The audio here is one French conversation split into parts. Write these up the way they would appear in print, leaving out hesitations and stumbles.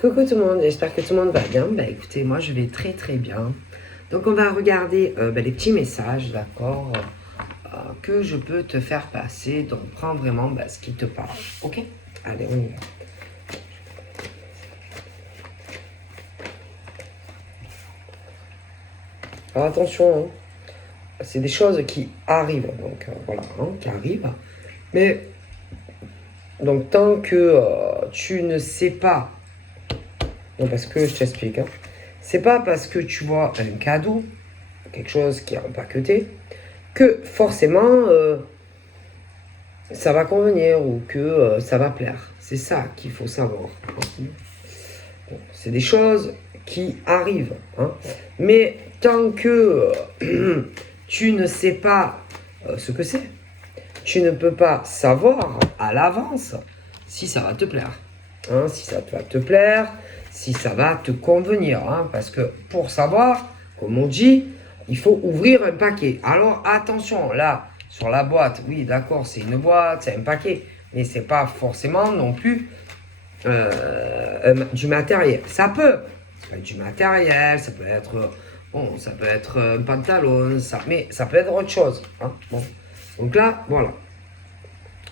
Coucou tout le monde, j'espère que tout le monde va bien. Bah écoutez, moi je vais très très bien. Donc on va regarder les petits messages, d'accord, que je peux te faire passer. Donc prends vraiment ce qui te parle, ok? Allez, on y va. Alors attention, hein, c'est des choses qui arrivent, donc voilà, hein, qui arrivent. Mais donc tant que tu ne sais pas, non parce que je t'explique, hein, c'est pas parce que tu vois un cadeau, quelque chose qui est empaqueté, que forcément ça va convenir ou que ça va plaire. C'est ça qu'il faut savoir. Bon, c'est des choses qui arrivent. Hein. Mais tant que tu ne sais pas ce que c'est, tu ne peux pas savoir à l'avance si ça va te plaire. Hein, si ça va te plaire, si ça va te convenir. Hein, parce que pour savoir, comme on dit, il faut ouvrir un paquet. Alors attention, là, sur la boîte, oui, d'accord, c'est une boîte, c'est un paquet, mais c'est pas forcément non plus du matériel. Ça peut être du matériel, ça peut être, bon, ça peut être un pantalon, mais ça peut être autre chose. Hein, bon. Donc là, voilà.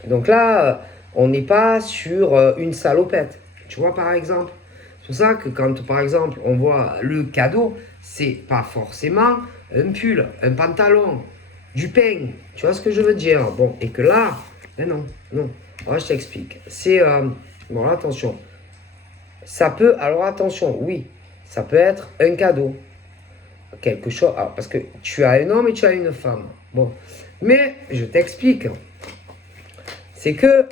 Donc là, on n'est pas sur une salopette. Tu vois, par exemple. C'est pour ça que quand, par exemple, on voit le cadeau, c'est pas forcément un pull, un pantalon, du pain. Tu vois ce que je veux dire? Bon, et que là, ben non, non. Alors, je t'explique. C'est, bon, attention. Ça peut, alors attention, oui, ça peut être un cadeau. Quelque chose, alors, parce que tu as un homme et tu as une femme. Bon, mais je t'explique. C'est que,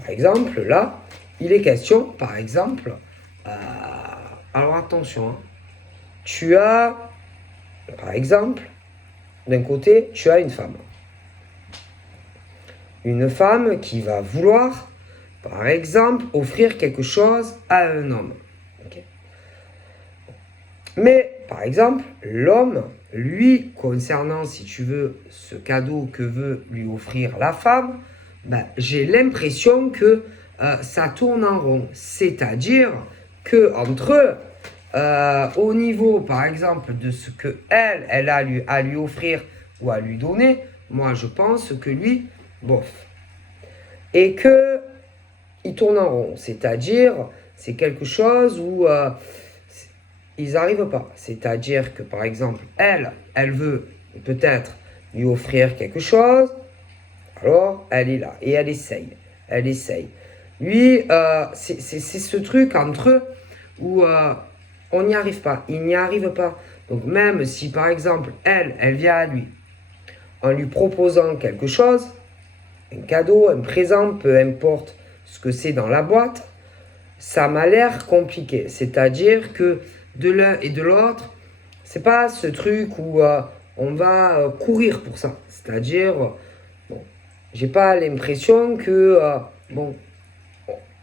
par exemple, là, il est question, par exemple, alors attention, hein, tu as, par exemple, d'un côté, tu as une femme. Une femme qui va vouloir, par exemple, offrir quelque chose à un homme. Okay. Mais, par exemple, l'homme, lui, concernant, si tu veux, ce cadeau que veut lui offrir la femme, ben, j'ai l'impression que ça tourne en rond. C'est-à-dire que entre eux, au niveau, par exemple, de ce que elle a à lui offrir ou à lui donner, moi, je pense que lui, bof. Et que il tourne en rond. C'est-à-dire, c'est quelque chose où ils n'arrivent pas. C'est-à-dire que, par exemple, elle veut peut-être lui offrir quelque chose, alors elle est là et elle essaye. Elle essaye. Lui, c'est ce truc entre eux où on n'y arrive pas. Il n'y arrive pas. Donc même si, par exemple, elle vient à lui en lui proposant quelque chose, un cadeau, un présent, peu importe ce que c'est dans la boîte, ça m'a l'air compliqué. C'est-à-dire que de l'un et de l'autre, c'est pas ce truc où on va courir pour ça. C'est-à-dire, bon, j'ai pas l'impression que, bon,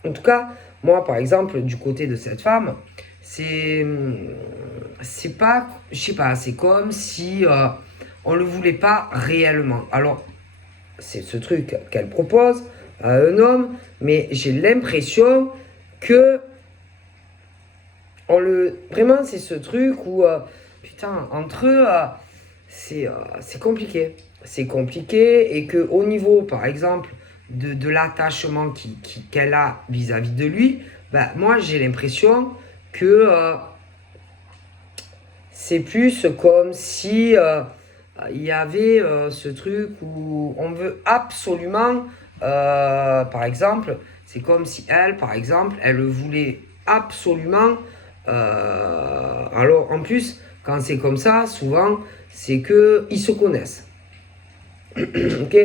en tout cas, moi par exemple, du côté de cette femme, c'est pas, je sais pas, c'est comme si on le voulait pas réellement. Alors, c'est ce truc qu'elle propose à un homme, mais j'ai l'impression que vraiment c'est ce truc où putain entre eux c'est compliqué. C'est compliqué et que au niveau par exemple de l'attachement qu'elle a vis-à-vis de lui, bah, moi j'ai l'impression que c'est plus comme si il y avait ce truc où on veut absolument, par exemple, c'est comme si elle, par exemple, elle voulait absolument, alors en plus, quand c'est comme ça, souvent, c'est qu'ils se connaissent. Ok,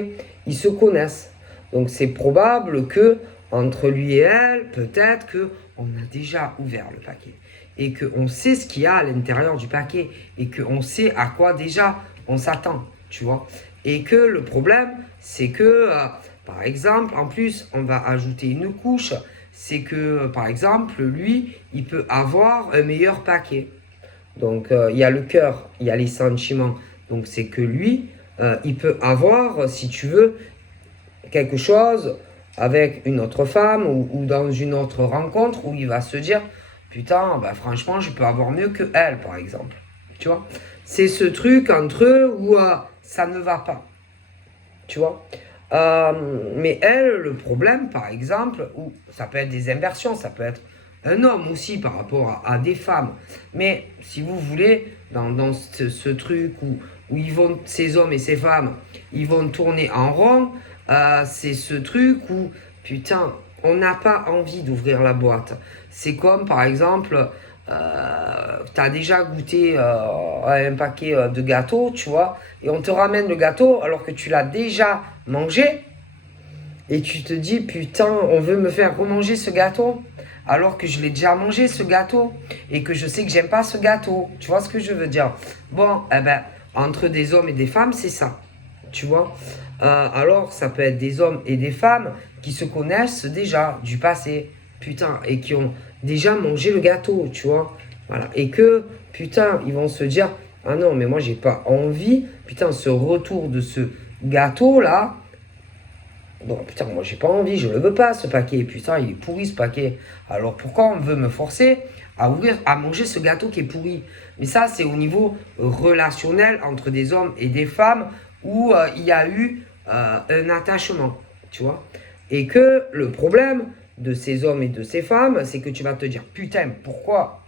ils se connaissent. Donc c'est probable que entre lui et elle, peut-être que on a déjà ouvert le paquet et qu'on sait ce qu'il y a à l'intérieur du paquet et qu'on sait à quoi déjà on s'attend, tu vois. Et que le problème, c'est que, par exemple, en plus, on va ajouter une couche, c'est que, par exemple, lui, il peut avoir un meilleur paquet. Donc, il y a le cœur, il y a les sentiments. Donc, c'est que lui, il peut avoir, si tu veux, quelque chose avec une autre femme ou dans une autre rencontre où il va se dire, putain, bah, franchement, je peux avoir mieux que elle, par exemple. Tu vois? C'est ce truc entre eux où ça ne va pas. Tu vois? Mais elle, le problème, par exemple, ou ça peut être des inversions, ça peut être un homme aussi par rapport à des femmes. Mais si vous voulez, dans ce truc où ils vont, ces hommes et ces femmes, ils vont tourner en rond, c'est ce truc où, putain, on n'a pas envie d'ouvrir la boîte. C'est comme, par exemple, tu as déjà goûté un paquet de gâteaux, tu vois, et on te ramène le gâteau alors que tu l'as déjà mangé, et tu te dis, putain, on veut me faire remanger ce gâteau, alors que je l'ai déjà mangé ce gâteau, et que je sais que j'aime pas ce gâteau. Tu vois ce que je veux dire? Bon, eh ben, entre des hommes et des femmes, c'est ça. Tu vois? Alors, ça peut être des hommes et des femmes qui se connaissent déjà du passé, putain, et qui ont déjà mangé le gâteau, tu vois? Voilà. Et que, putain, ils vont se dire, ah non, mais moi, j'ai pas envie, putain, ce retour de ce gâteau-là, bon, putain, moi j'ai pas envie, je le veux pas ce paquet. Putain, il est pourri ce paquet. Alors pourquoi on veut me forcer à ouvrir, à manger ce gâteau qui est pourri? Mais ça, c'est au niveau relationnel entre des hommes et des femmes où il y a eu un attachement, tu vois. Et que le problème de ces hommes et de ces femmes, c'est que tu vas te dire, putain, pourquoi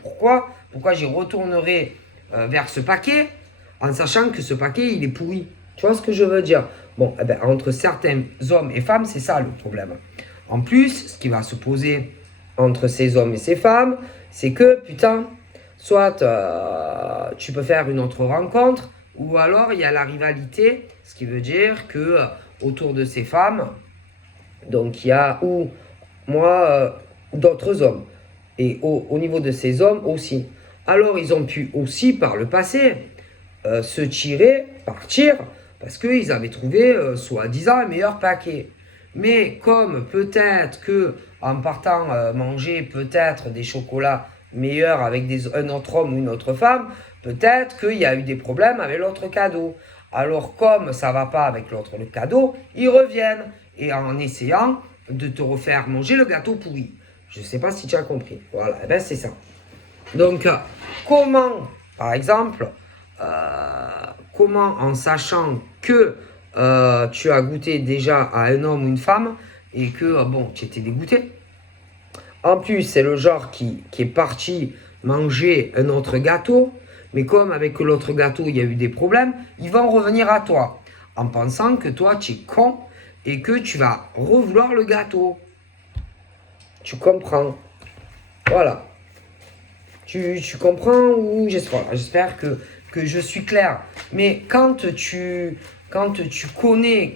j'y retournerai vers ce paquet en sachant que ce paquet, il est pourri. Tu vois ce que je veux dire? Bon, eh ben, entre certains hommes et femmes, c'est ça le problème. En plus, ce qui va se poser entre ces hommes et ces femmes, c'est que, putain, soit tu peux faire une autre rencontre, ou alors il y a la rivalité, ce qui veut dire que autour de ces femmes, donc il y a ou moi d'autres hommes, et au niveau de ces hommes aussi. Alors ils ont pu aussi par le passé se tirer, partir, parce qu'ils avaient trouvé, soi-disant, un meilleur paquet. Mais comme peut-être que en partant manger peut-être des chocolats meilleurs avec un autre homme ou une autre femme, peut-être qu'il y a eu des problèmes avec l'autre cadeau. Alors comme ça va pas avec l'autre le cadeau, ils reviennent et en essayant de te refaire manger le gâteau pourri. Je ne sais pas si tu as compris. Voilà, eh ben c'est ça. Donc, comment, par exemple, comment en sachant que tu as goûté déjà à un homme ou une femme et que, bon, tu étais dégoûté. En plus, c'est le genre qui est parti manger un autre gâteau, mais comme avec l'autre gâteau, il y a eu des problèmes, ils vont revenir à toi en pensant que toi, tu es con et que tu vas revouloir le gâteau. Tu comprends? Voilà. Tu comprends ou j'espère que je suis clair. Mais quand tu connais,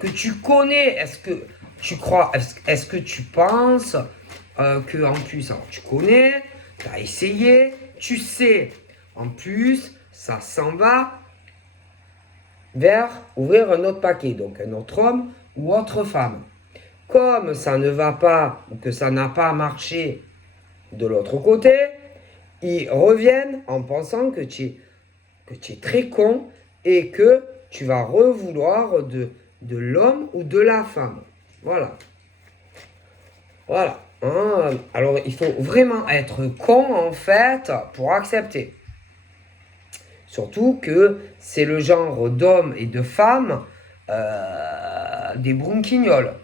est-ce que tu crois, est-ce que tu penses que en plus, alors, tu connais, tu as essayé, tu sais, en plus, ça s'en va vers ouvrir un autre paquet, donc un autre homme ou autre femme. Comme ça ne va pas ou que ça n'a pas marché de l'autre côté, ils reviennent en pensant que tu es très con et que tu vas revouloir de l'homme ou de la femme. Voilà. Voilà. Hein. Alors, il faut vraiment être con, en fait, pour accepter. Surtout que c'est le genre d'hommes et de femmes des brounquignoles.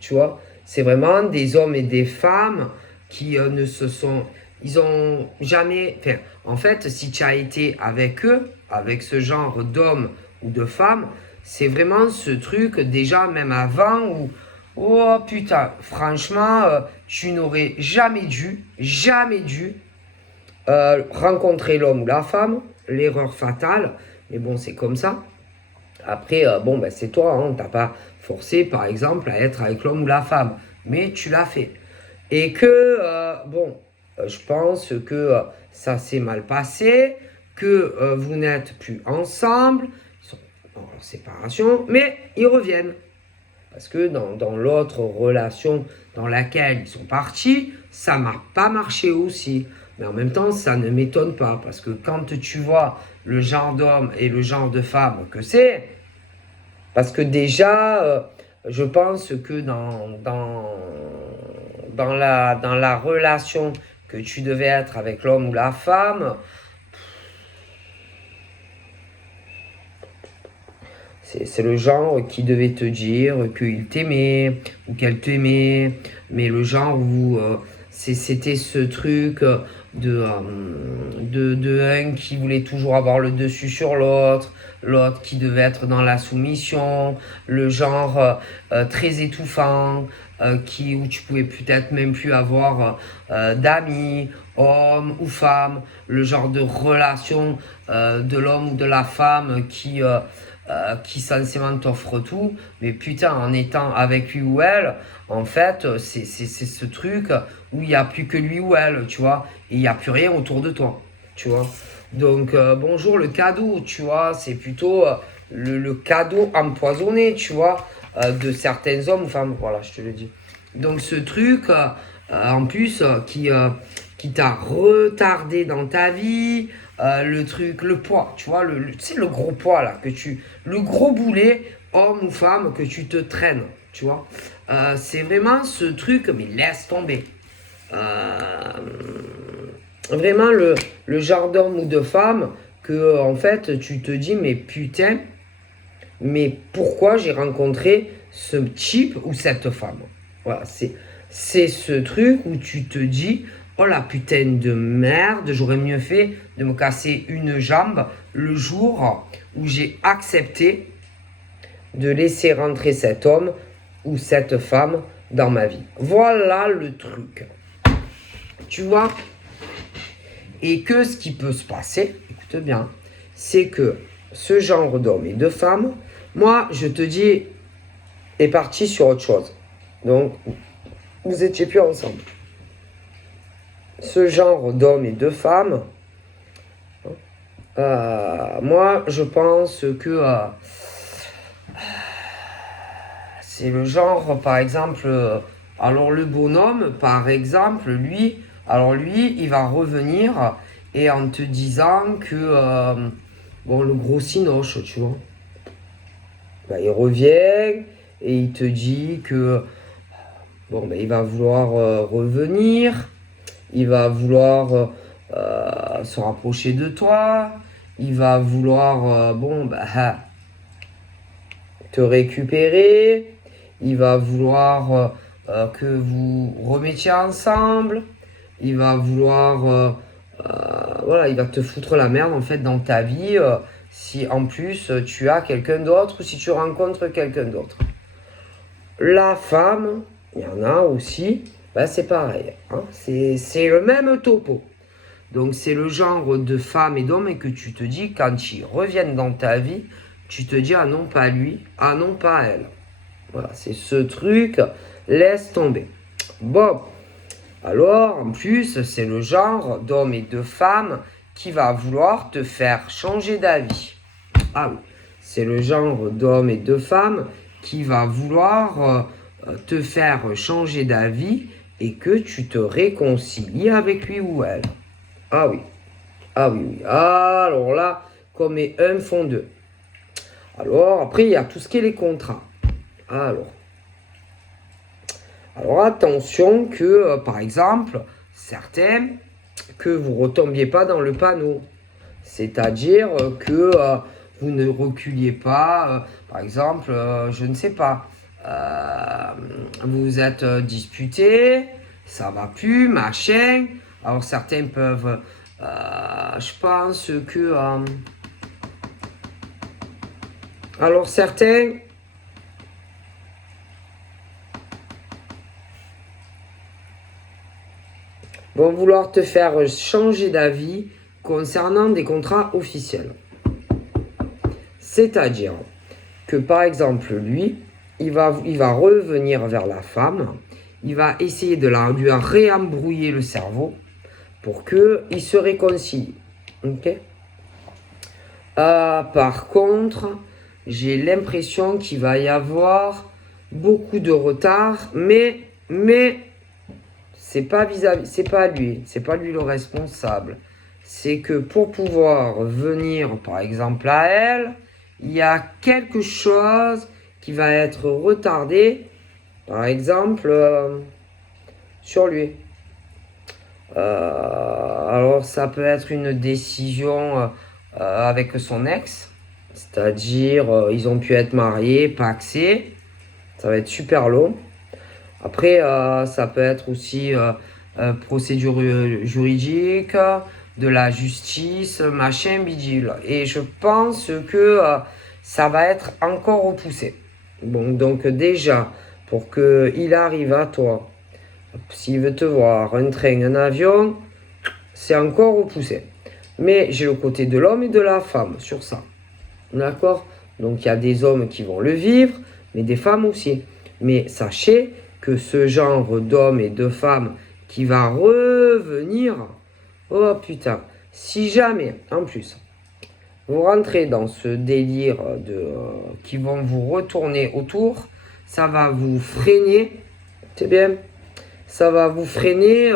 Tu vois? C'est vraiment des hommes et des femmes qui ne se sont... Ils ont jamais... Enfin, en fait, si tu as été avec eux, avec ce genre d'hommes ou de femmes, c'est vraiment ce truc déjà même avant où... Oh putain, franchement, tu n'aurais jamais dû rencontrer l'homme ou la femme, l'erreur fatale, mais bon, c'est comme ça. Après, bon, ben, c'est toi, hein, t'as pas forcé, par exemple, à être avec l'homme ou la femme, mais tu l'as fait. Et que, bon, je pense que ça s'est mal passé, que vous n'êtes plus ensemble, ils sont en séparation, mais ils reviennent. Parce que dans l'autre relation dans laquelle ils sont partis, ça n'a pas marché aussi. Mais en même temps, ça ne m'étonne pas. Parce que quand tu vois le genre d'homme et le genre de femme que c'est, parce que déjà, je pense que dans la relation que tu devais être avec l'homme ou la femme, c'est le genre qui devait te dire qu'il t'aimait ou qu'elle t'aimait, mais le genre où c'était ce truc de un qui voulait toujours avoir le dessus sur l'autre, l'autre qui devait être dans la soumission, le genre très étouffant, où tu pouvais peut-être même plus avoir d'amis, hommes ou femmes, le genre de relation de l'homme ou de la femme qui censément t'offre tout, mais putain, en étant avec lui ou elle, en fait, c'est ce truc où il n'y a plus que lui ou elle, tu vois, et il n'y a plus rien autour de toi, tu vois. Donc, bonjour le cadeau, tu vois, c'est plutôt le cadeau empoisonné, tu vois, de certains hommes ou femmes, voilà, je te le dis. Donc, ce truc, en plus, qui t'a retardé dans ta vie, le truc, le poids, tu vois, tu sais, le gros poids là, le gros boulet, homme ou femme, que tu te traînes, tu vois. C'est vraiment ce truc, mais laisse tomber. Vraiment le genre d'homme ou de femme que, en fait, tu te dis, mais putain, mais pourquoi j'ai rencontré ce type ou cette femme? Voilà, c'est ce truc où tu te dis, oh la putain de merde, j'aurais mieux fait de me casser une jambe le jour où j'ai accepté de laisser rentrer cet homme ou cette femme dans ma vie. Voilà le truc. Tu vois? Et que ce qui peut se passer, écoute bien, c'est que ce genre d'homme et de femme, moi, je te dis, est parti sur autre chose. Donc, vous étiez plus ensemble. Ce genre d'hommes et de femmes, moi, je pense que c'est le genre, par exemple, alors le bonhomme, par exemple, lui, il va revenir et en te disant que, bon, le gros cinoche, tu vois, bah, il revient et il te dit que, bon, bah, il va vouloir revenir, il va vouloir se rapprocher de toi, il va vouloir, bon, bah, te récupérer, il va vouloir que vous remettiez ensemble, il va vouloir, voilà, il va te foutre la merde en fait dans ta vie si en plus tu as quelqu'un d'autre ou si tu rencontres quelqu'un d'autre. La femme, il y en a aussi, ben c'est pareil, hein, c'est le même topo. Donc c'est le genre de femme et d'homme et que tu te dis quand ils reviennent dans ta vie, tu te dis ah non pas lui, ah non pas elle. Voilà, c'est ce truc, laisse tomber. Bon, alors en plus c'est le genre d'homme et de femme qui va vouloir te faire changer d'avis. Ah oui, c'est le genre d'homme et de femme qui va vouloir te faire changer d'avis et que tu te réconcilies avec lui ou elle. Ah oui, ah oui, oui. Alors là, comme et un font deux. Alors, après, il y a tout ce qui est les contrats. Alors attention que, par exemple, certains, que vous ne retombiez pas dans le panneau. C'est-à-dire que vous ne reculiez pas, par exemple, je ne sais pas, vous vous êtes disputé, ça va plus, machin. Alors certains peuvent, je pense que... alors certains... vont vouloir te faire changer d'avis concernant des contrats officiels. C'est-à-dire que par exemple, lui, il va revenir vers la femme, il va essayer de lui réembrouiller le cerveau pour qu'il se réconcilie. Ok? Par contre, j'ai l'impression qu'il va y avoir beaucoup de retard, mais c'est pas c'est pas lui le responsable. C'est que pour pouvoir venir, par exemple, à elle, il y a quelque chose qui va être retardé, par exemple, sur lui. Alors, ça peut être une décision avec son ex, c'est-à-dire, ils ont pu être mariés, pacsés, ça va être super long. Après, ça peut être aussi procédure juridique, de la justice, machin, bidule. Et je pense que ça va être encore repoussé. Bon, donc déjà, pour qu'il arrive à toi, s'il veut te voir, un train, un avion, c'est encore repoussé. Mais j'ai le côté de l'homme et de la femme sur ça. D'accord? Donc il y a des hommes qui vont le vivre, mais des femmes aussi. Mais sachez que ce genre d'homme et de femme qui va revenir, oh putain, si jamais, en plus, vous rentrez dans ce délire qui vont vous retourner autour, ça va vous freiner, c'est bien, ça va vous freiner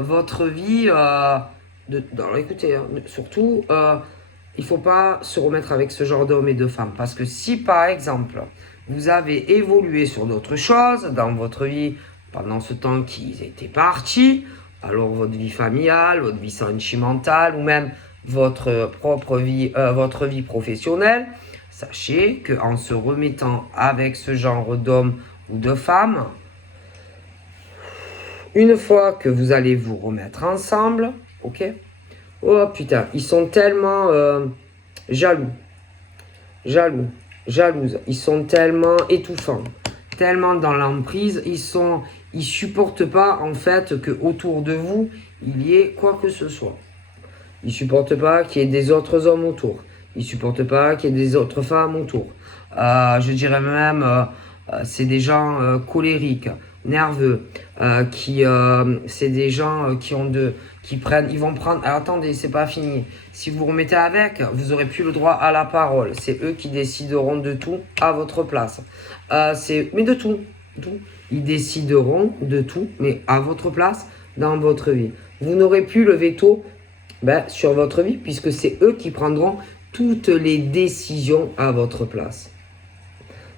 votre vie. Alors écoutez, hein, surtout, il ne faut pas se remettre avec ce genre d'hommes et de femmes. Parce que si, par exemple, vous avez évolué sur d'autres choses dans votre vie pendant ce temps qu'ils étaient partis, alors votre vie familiale, votre vie sentimentale ou même votre propre vie, votre vie professionnelle, sachez qu'en se remettant avec ce genre d'hommes ou de femmes, une fois que vous allez vous remettre ensemble, ok? Oh putain, ils sont tellement jaloux, jalouses. Ils sont tellement étouffants, tellement dans l'emprise. Ils supportent pas en fait que autour de vous il y ait quoi que ce soit. Ils supportent pas qu'il y ait des autres hommes autour. Ils supportent pas qu'il y ait des autres femmes autour. Je dirais même, c'est des gens colériques, nerveux, c'est des gens ils vont prendre. Alors attendez, c'est pas fini. Si vous remettez avec, vous aurez plus le droit à la parole. C'est eux qui décideront de tout à votre place. Mais de tout. Ils décideront de tout, mais à votre place, dans votre vie. Vous n'aurez plus le veto sur votre vie, puisque c'est eux qui prendront toutes les décisions à votre place.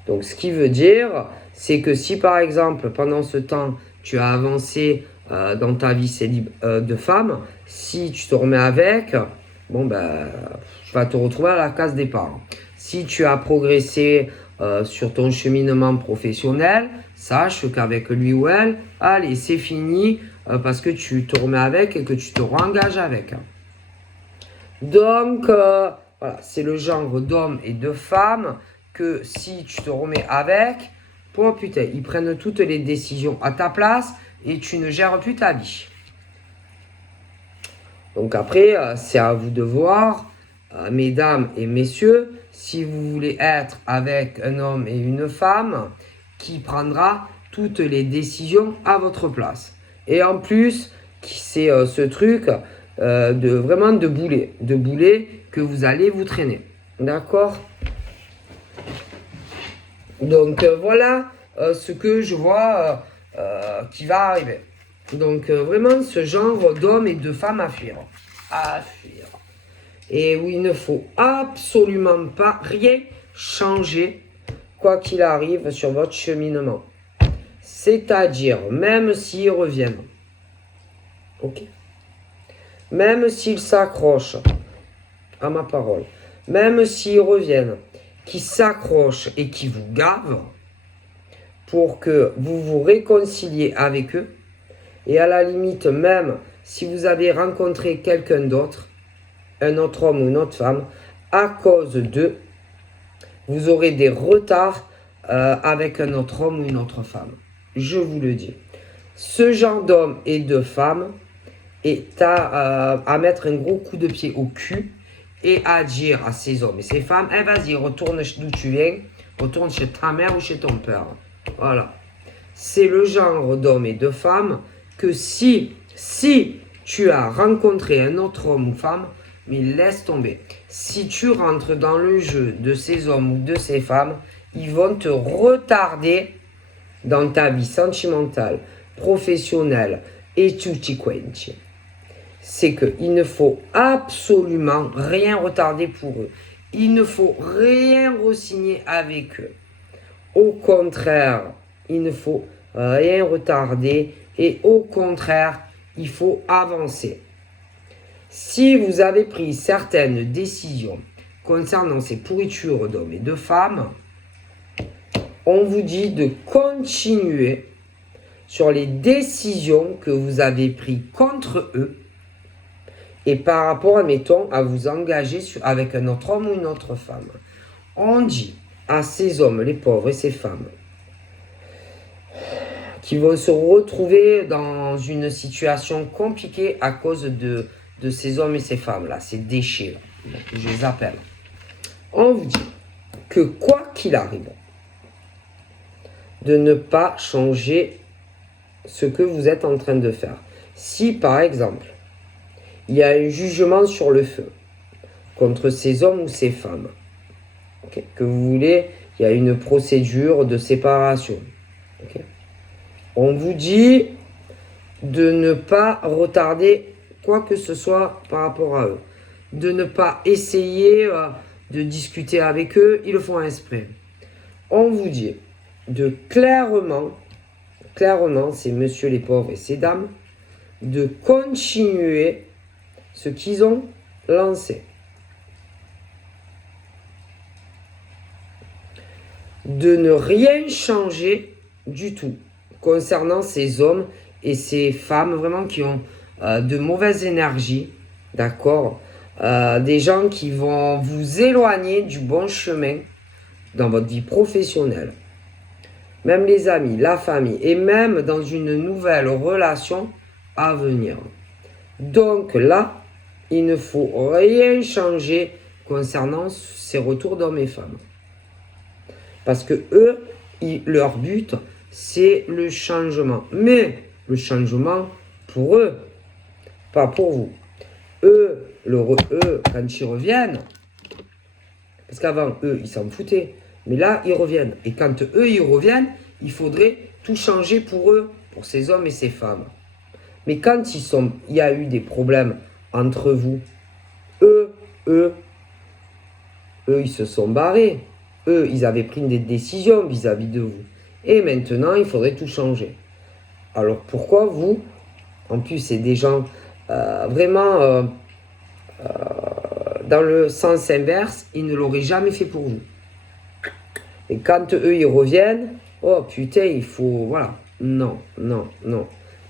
Donc, ce qui veut dire, c'est que si par exemple, pendant ce temps, tu as avancé dans ta vie de femme, si tu te remets avec, tu vas te retrouver à la case départ. Si tu as progressé sur ton cheminement professionnel, sache qu'avec lui ou elle, allez, c'est fini parce que tu te remets avec et que tu te rengages avec. Donc, voilà, c'est le genre d'hommes et de femmes que si tu te remets avec, putain, ils prennent toutes les décisions à ta place et tu ne gères plus ta vie. Donc après, c'est à vous de voir, mesdames et messieurs, si vous voulez être avec un homme et une femme qui prendra toutes les décisions à votre place. Et en plus, c'est ce truc de boulet que vous allez vous traîner. D'accord? Donc voilà ce que je vois qui va arriver. Donc vraiment ce genre d'hommes et de femmes à fuir. À fuir. Et où il ne faut absolument pas rien changer, quoi qu'il arrive sur votre cheminement. C'est-à-dire, même s'ils reviennent, ok? Même s'ils s'accrochent à ma parole, même s'ils reviennent, qui s'accrochent et qui vous gavent, pour que vous vous réconciliez avec eux, et à la limite même, si vous avez rencontré quelqu'un d'autre, un autre homme ou une autre femme, à cause d'eux, vous aurez des retards avec un autre homme ou une autre femme. Je vous le dis. Ce genre d'homme et de femme est à mettre un gros coup de pied au cul et à dire à ces hommes et ces femmes, vas-y, retourne d'où tu viens, retourne chez ta mère ou chez ton père. Voilà. C'est le genre d'homme et de femme que si tu as rencontré un autre homme ou femme, mais laisse tomber. Si tu rentres dans le jeu de ces hommes ou de ces femmes, ils vont te retarder dans ta vie sentimentale, professionnelle et tutti quanti. C'est qu'il ne faut absolument rien retarder pour eux. il ne faut rien re-signer avec eux. Au contraire, il ne faut rien retarder et au contraire, il faut avancer. Si vous avez pris certaines décisions concernant ces pourritures d'hommes et de femmes, on vous dit de continuer sur les décisions que vous avez prises contre eux et par rapport, admettons, à vous engager avec un autre homme ou une autre femme. On dit à ces hommes, les pauvres et ces femmes, qui vont se retrouver dans une situation compliquée à cause de ces hommes et ces femmes-là, ces déchets-là, je les appelle. On vous dit que quoi qu'il arrive, de ne pas changer ce que vous êtes en train de faire. Si, par exemple, il y a un jugement sur le feu contre ces hommes ou ces femmes, okay, que vous voulez, il y a une procédure de séparation. Okay. On vous dit de ne pas retarder quoi que ce soit par rapport à eux. De ne pas essayer de discuter avec eux, ils le font exprès. On vous dit de clairement, ces messieurs les pauvres et ces dames, de continuer ce qu'ils ont lancé. De ne rien changer du tout concernant ces hommes et ces femmes vraiment qui ont de mauvaises énergies, d'accord, des gens qui vont vous éloigner du bon chemin dans votre vie professionnelle, même les amis, la famille et même dans une nouvelle relation à venir. Donc là, il ne faut rien changer concernant ces retours d'hommes et femmes. Parce que eux, leur but, c'est le changement. Mais le changement pour eux, pas pour vous. Eux, quand ils reviennent, parce qu'avant, eux, ils s'en foutaient. Mais là, ils reviennent. Et quand eux, ils reviennent, il faudrait tout changer pour eux, pour ces hommes et ces femmes. Mais quand il y a eu des problèmes entre vous, eux, ils se sont barrés. Eux, ils avaient pris des décisions vis-à-vis de vous. Et maintenant, il faudrait tout changer. Alors pourquoi vous, en plus, c'est des gens vraiment dans le sens inverse, ils ne l'auraient jamais fait pour vous. Et quand eux, ils reviennent, oh putain, il faut, voilà. Non.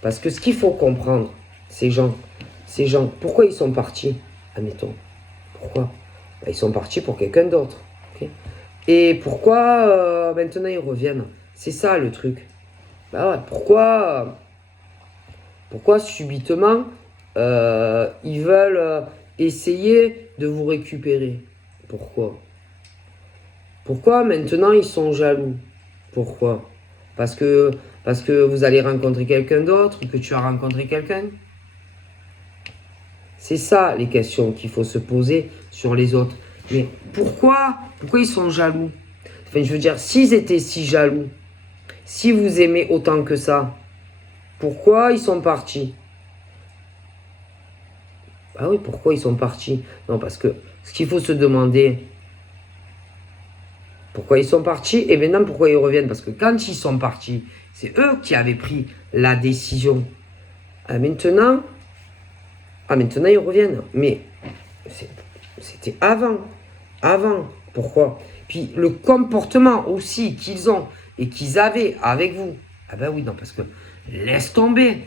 Parce que ce qu'il faut comprendre, ces gens, pourquoi ils sont partis, admettons. Pourquoi? Ils sont partis pour quelqu'un d'autre. Okay. Et pourquoi maintenant ils reviennent? C'est ça le truc. Bah ouais, pourquoi subitement ils veulent essayer de vous récupérer? Pourquoi maintenant ils sont jaloux? Pourquoi? Parce que vous allez rencontrer quelqu'un d'autre ou que tu as rencontré quelqu'un? C'est ça les questions qu'il faut se poser sur les autres. Mais pourquoi ils sont jaloux? Enfin, je veux dire, s'ils étaient si jaloux, si vous aimez autant que ça, pourquoi ils sont partis? Ah oui, pourquoi ils sont partis? Non, parce que ce qu'il faut se demander, pourquoi ils sont partis et maintenant pourquoi ils reviennent? Parce que quand ils sont partis, c'est eux qui avaient pris la décision. Maintenant, ils reviennent. Mais c'était avant. Pourquoi? Puis le comportement aussi qu'ils ont et qu'ils avaient avec vous. Ah ben oui, non, parce que laisse tomber.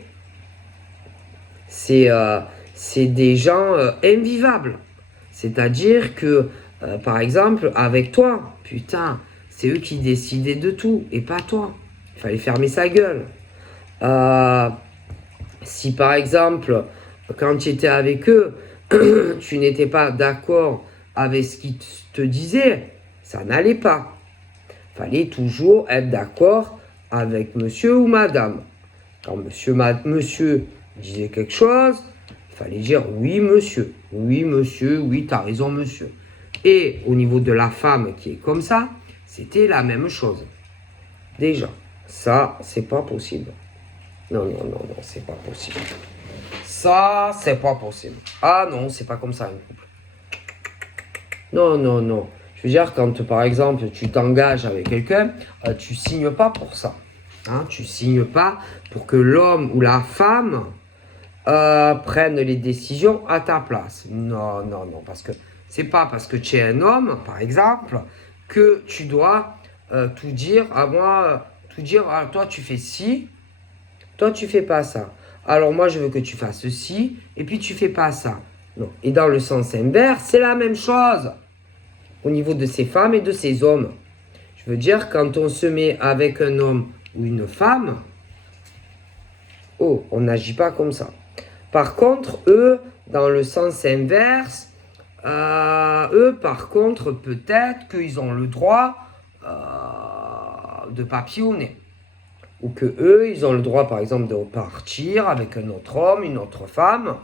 C'est des gens invivables. C'est-à-dire que, par exemple, avec toi, putain, c'est eux qui décidaient de tout et pas toi. Il fallait fermer sa gueule. Si par exemple, quand tu étais avec eux, tu n'étais pas d'accord avec ce qu'ils te disaient, ça n'allait pas. Il fallait toujours être d'accord avec monsieur ou madame. Quand monsieur disait quelque chose, il fallait dire oui monsieur, oui t'as raison monsieur. Et au niveau de la femme qui est comme ça, c'était la même chose. Déjà, ça c'est pas possible. Non, c'est pas possible. Ça, c'est pas possible. Ah non, c'est pas comme ça un couple. Non, non, non. Je veux dire, quand par exemple tu t'engages avec quelqu'un, tu signes pas pour ça. Hein, tu signes pas pour que l'homme ou la femme prenne les décisions à ta place. Non, non, non. Parce que c'est pas parce que tu es un homme, par exemple, que tu dois tout dire à moi, tout dire à toi tu fais ci, toi tu fais pas ça. Alors moi je veux que tu fasses ci, et puis tu fais pas ça. Non. Et dans le sens inverse, c'est la même chose au niveau de ces femmes et de ces hommes. Je veux dire, quand on se met avec un homme ou une femme, oh, on n'agit pas comme ça. Par contre, eux, dans le sens inverse, eux, par contre, peut-être qu'ils ont le droit de papillonner. Ou que eux, ils ont le droit, par exemple, de partir avec un autre homme, une autre femme.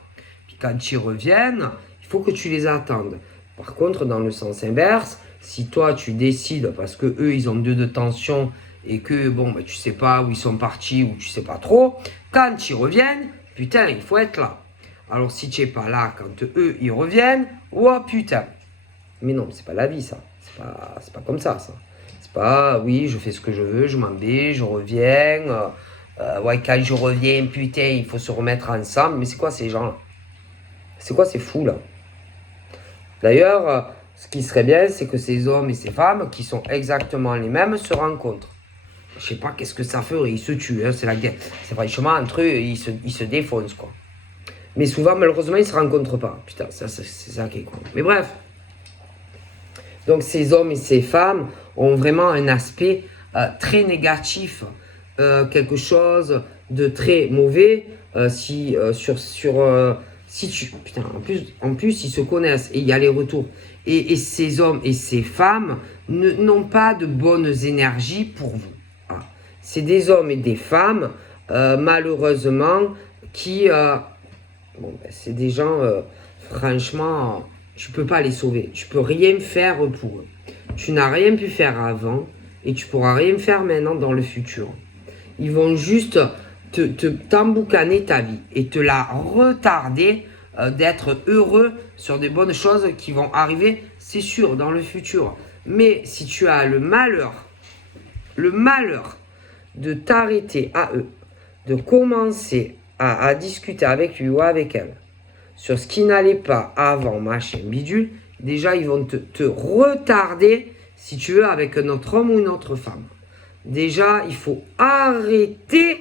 Puis quand ils reviennent, il faut que tu les attendes. Par contre, dans le sens inverse, si toi, tu décides, parce que eux, ils ont de tension et que, bon, ben, tu sais pas où ils sont partis ou tu sais pas trop, quand ils reviennent, putain, il faut être là. Alors, si tu n'es pas là quand eux, ils reviennent, oh putain. Mais non, c'est pas la vie, ça. C'est pas comme ça. C'est pas, oui, je fais ce que je veux, je m'en vais, je reviens. Ouais, quand je reviens, putain, il faut se remettre ensemble. Mais c'est quoi ces gens-là? C'est quoi ces fous-là? D'ailleurs, ce qui serait bien, c'est que ces hommes et ces femmes, qui sont exactement les mêmes, se rencontrent. Je sais pas qu'est-ce que ça ferait, ils se tuent, hein, c'est la guerre. C'est franchement, entre eux, ils se défoncent, quoi. Mais souvent, malheureusement, ils se rencontrent pas. Putain, c'est ça qui est con. Mais bref. Donc, ces hommes et ces femmes ont vraiment un aspect très négatif, quelque chose de très mauvais. Si tu, putain, en plus, ils se connaissent et il y a les retours. Et ces hommes et ces femmes n'ont pas de bonnes énergies pour vous. Ah. C'est des hommes et des femmes, malheureusement, qui, bon, ben, c'est des gens, franchement, tu peux pas les sauver. Tu peux rien faire pour eux. Tu n'as rien pu faire avant et tu pourras rien faire maintenant dans le futur. Ils vont juste t'emboucaner ta vie et te la retarder d'être heureux sur des bonnes choses qui vont arriver, c'est sûr, dans le futur. Mais si tu as le malheur de t'arrêter à eux, de commencer à discuter avec lui ou avec elle sur ce qui n'allait pas avant, machin, bidule, déjà ils vont te retarder, si tu veux, avec un autre homme ou une autre femme. Déjà, il faut arrêter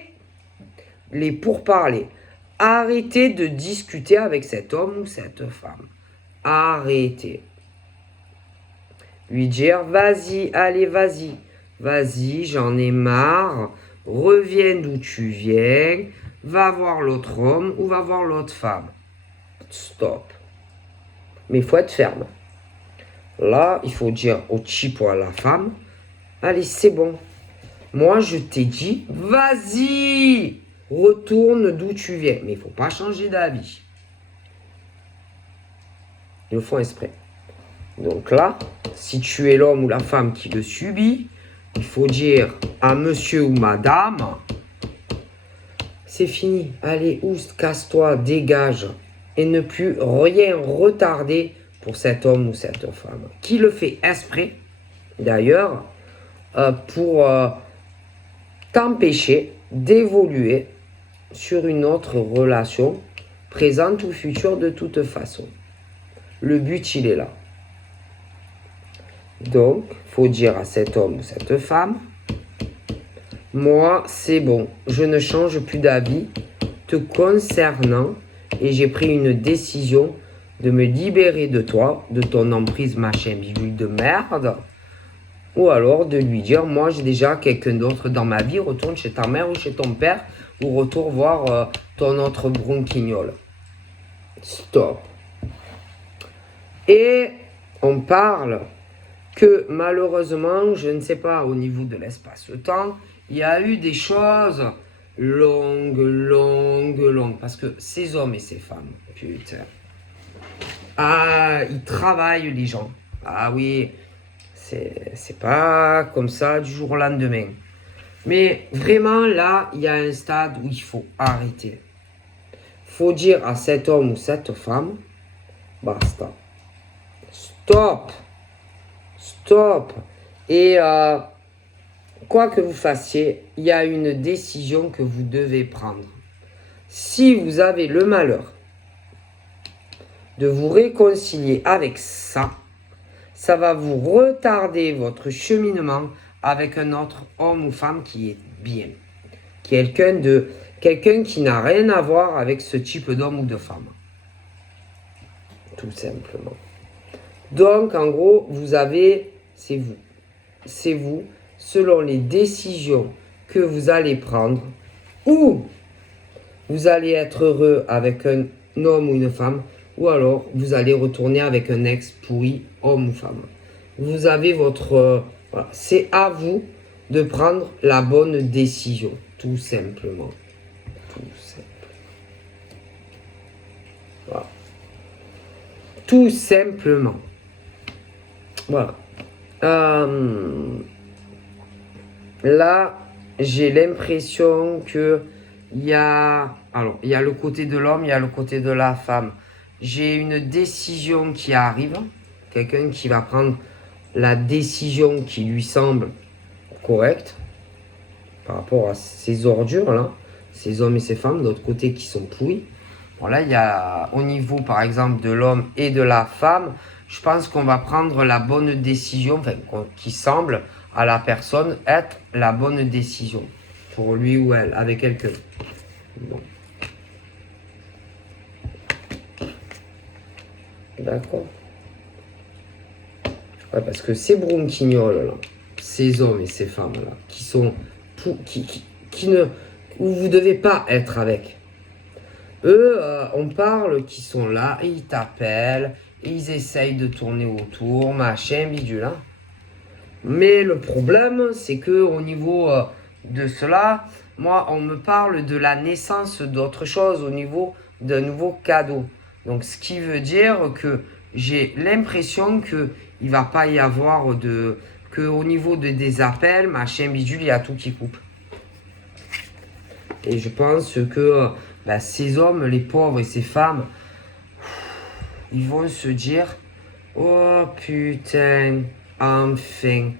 les pourparlers. Arrêter de discuter avec cet homme ou cette femme. Arrêtez. Lui dire, vas-y, allez, vas-y. Vas-y, j'en ai marre. Reviens d'où tu viens. Va voir l'autre homme ou va voir l'autre femme. Stop. Mais il faut être ferme. Là, il faut dire au type ou à la femme, allez, c'est bon. Moi, je t'ai dit, vas-y, retourne d'où tu viens. Mais il ne faut pas changer d'avis. Ils le font exprès. Donc là, si tu es l'homme ou la femme qui le subit, il faut dire à monsieur ou madame, c'est fini, allez, oust, casse-toi, dégage. Et ne plus rien retarder pour cet homme ou cette femme. Qui le fait exprès, d'ailleurs, pour t'empêcher d'évoluer sur une autre relation, présente ou future de toute façon. Le but, il est là. Donc, il faut dire à cet homme ou cette femme, moi, c'est bon, je ne change plus d'avis te concernant et j'ai pris une décision de me libérer de toi, de ton emprise machin bidule de merde, ou alors de lui dire, moi j'ai déjà quelqu'un d'autre dans ma vie, retourne chez ta mère ou chez ton père, ou retourne voir ton autre bronquignol. Stop. Et on parle que malheureusement, je ne sais pas, au niveau de l'espace-temps, il y a eu des choses longues, parce que ces hommes et ces femmes, putain, ah, ils travaillent les gens. Ah oui, c'est pas comme ça du jour au lendemain. Mais vraiment, là, il y a un stade où il faut arrêter. Il faut dire à cet homme ou cette femme, basta. stop. Stop. Et quoi que vous fassiez, il y a une décision que vous devez prendre. Si vous avez le malheur de vous réconcilier avec ça, ça va vous retarder votre cheminement avec un autre homme ou femme qui est bien. Quelqu'un qui n'a rien à voir avec ce type d'homme ou de femme. Tout simplement. Donc, en gros, vous avez, c'est vous. C'est vous, selon les décisions que vous allez prendre, ou vous allez être heureux avec un homme ou une femme, ou alors vous allez retourner avec un ex pourri, homme ou femme. Vous avez votre... voilà. C'est à vous de prendre la bonne décision, tout simplement. Tout simplement. Voilà. Tout simplement. Voilà. Là, j'ai l'impression que il y a le côté de l'homme, il y a le côté de la femme. J'ai une décision qui arrive, quelqu'un qui va prendre la décision qui lui semble correcte par rapport à ces ordures là, ces hommes et ces femmes, de l'autre côté qui sont pourris. Bon là, il y a au niveau par exemple de l'homme et de la femme, je pense qu'on va prendre la bonne décision, enfin, qui semble à la personne être la bonne décision pour lui ou elle, avec quelqu'un. Bon. D'accord. Ouais, parce que ces bronquignoles là, ces hommes et ces femmes là, qui sont qui ne, où vous devez pas être avec. Eux, on parle qui sont là, et ils t'appellent, et ils essayent de tourner autour, machin, bidule. Hein. Mais le problème, c'est que au niveau de cela, moi, on me parle de la naissance d'autre chose, au niveau d'un nouveau cadeau. Donc, ce qui veut dire que j'ai l'impression que il va pas y avoir de... que au niveau des appels, machin, bidule, il y a tout qui coupe. Et je pense que ces hommes, les pauvres et ces femmes, ils vont se dire « Oh putain, enfin,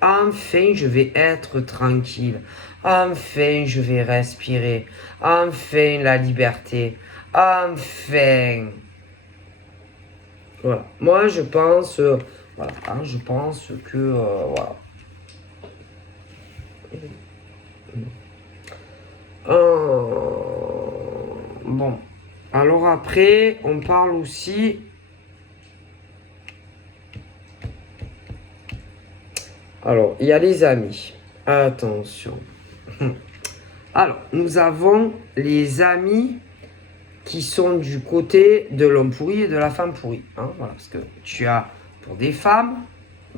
enfin je vais être tranquille, enfin je vais respirer, enfin la liberté, enfin... » Voilà, moi je pense, voilà, hein, je pense que, voilà. Bon, alors après, on parle aussi... Alors, il y a les amis. Attention. Alors, nous avons les amis qui sont du côté de l'homme pourri et de la femme pourrie. Hein, voilà, parce que tu as, pour des femmes,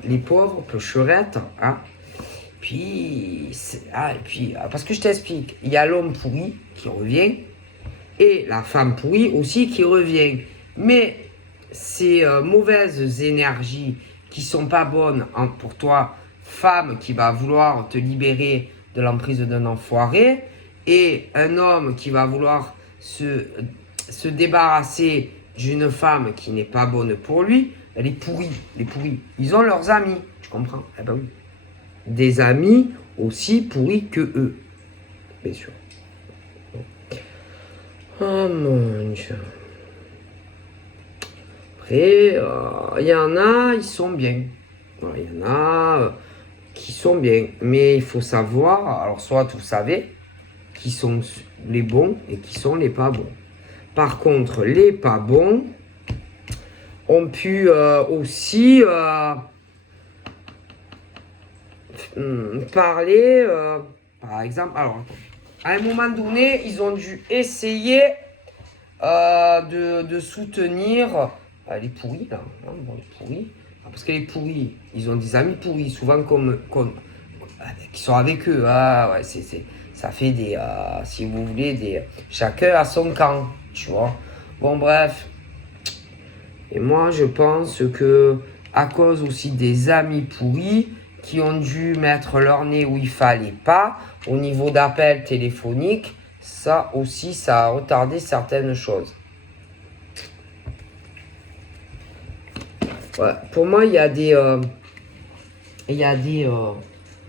les pauvres, pêcherettes, hein. Puis, parce que je t'explique, il y a l'homme pourri qui revient et la femme pourrie aussi qui revient. Mais ces mauvaises énergies qui sont pas bonnes pour toi, femme qui va vouloir te libérer de l'emprise d'un enfoiré, et un homme qui va vouloir se débarrasser d'une femme qui n'est pas bonne pour lui, les pourris. Ils ont leurs amis, tu comprends? Eh ben oui. Des amis aussi pourris que eux, bien sûr. Oh mon Dieu. Après, il y en a, ils sont bien. Il y en a qui sont bien. Mais il faut savoir, alors soit vous savez, qui sont les bons et qui sont les pas bons. Par contre, les pas bons ont pu aussi parler, par exemple, alors, à un moment donné, ils ont dû essayer de soutenir les pourris, là, hein, bon, les pourris, parce que les pourris, ils ont des amis pourris, souvent qui sont avec eux, ah, ouais, ça fait des, si vous voulez, chacun a son camp, tu vois, bon bref, et moi je pense que à cause aussi des amis pourris, qui ont dû mettre leur nez où il fallait pas, au niveau d'appels téléphoniques, ça aussi, ça a retardé certaines choses. Ouais, pour moi, il y a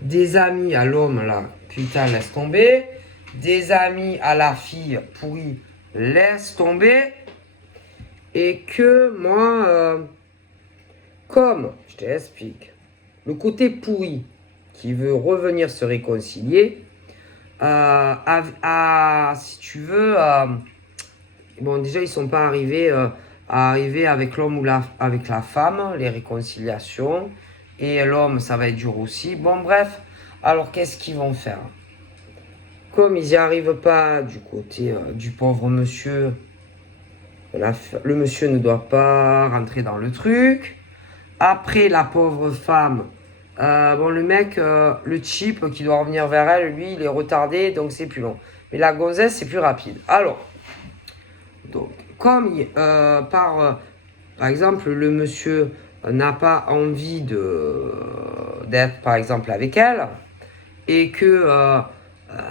des amis à l'homme, là, putain, laisse tomber. Des amis à la fille, pourri, laisse tomber. Et que moi, comme, je t'explique, le côté pourri qui veut revenir se réconcilier, si tu veux, bon, déjà, ils sont pas arrivés à arriver avec l'homme ou avec la femme, les réconciliations. Et l'homme, ça va être dur aussi. Bon, bref. Alors, qu'est-ce qu'ils vont faire? Comme ils n'y arrivent pas du côté du pauvre monsieur, le monsieur ne doit pas rentrer dans le truc. Après, la pauvre femme, bon, le mec, le type qui doit revenir vers elle, lui, il est retardé, donc c'est plus long. Mais la gonzesse, c'est plus rapide. Alors, donc, comme par exemple, le monsieur n'a pas envie d'être, par exemple, avec elle, et que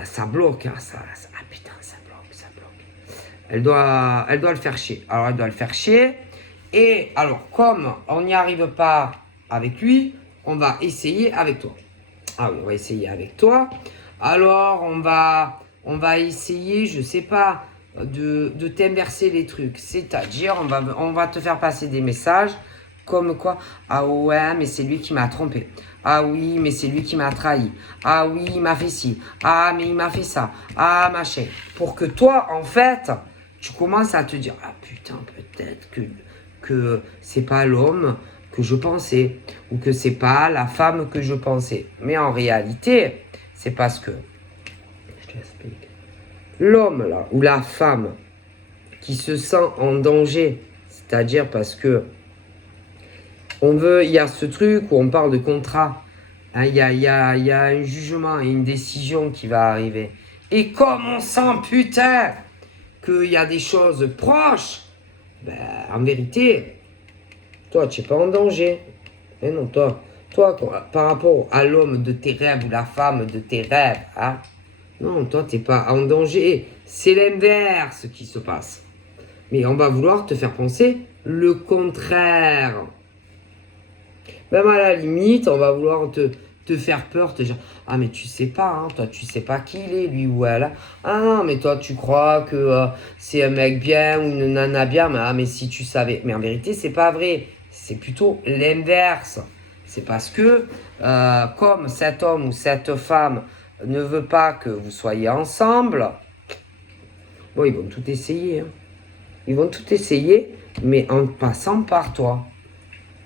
ça bloque, hein, ah putain, ça bloque. Elle doit le faire chier. Alors, elle doit le faire chier. Et alors, comme on n'y arrive pas avec lui, on va essayer avec toi. Ah oui, on va essayer avec toi. Alors, on va essayer, je sais pas, de t'inverser les trucs. C'est-à-dire, on va te faire passer des messages comme quoi, ah ouais, mais c'est lui qui m'a trompé. Ah oui, mais c'est lui qui m'a trahi. Ah oui, il m'a fait ci. Ah, mais il m'a fait ça. Ah, machin. Pour que toi, en fait, tu commences à te dire, ah putain, peut-être que c'est pas l'homme que je pensais, ou que c'est pas la femme que je pensais. Mais en réalité, c'est parce que, je t'explique, l'homme là, ou la femme qui se sent en danger, c'est-à-dire parce que il y a ce truc où on parle de contrat, hein, il y a un jugement et une décision qui va arriver. Et comme on sent, putain, qu'il y a des choses proches, ben, en vérité, toi, tu n'es pas en danger. Mais non, toi, par rapport à l'homme de tes rêves ou la femme de tes rêves, hein, non, toi, tu n'es pas en danger. C'est l'inverse qui se passe. Mais on va vouloir te faire penser le contraire. Même à la limite, on va vouloir te faire peur, te dire, ah mais tu sais pas, hein, toi tu sais pas qui il est, lui ou elle. Ah non, mais toi tu crois que c'est un mec bien ou une nana bien, mais, ah, mais si tu savais. Mais en vérité, c'est pas vrai. C'est plutôt l'inverse. C'est parce que comme cet homme ou cette femme ne veut pas que vous soyez ensemble, bon, ils vont tout essayer. Hein. Ils vont tout essayer, mais en passant par toi.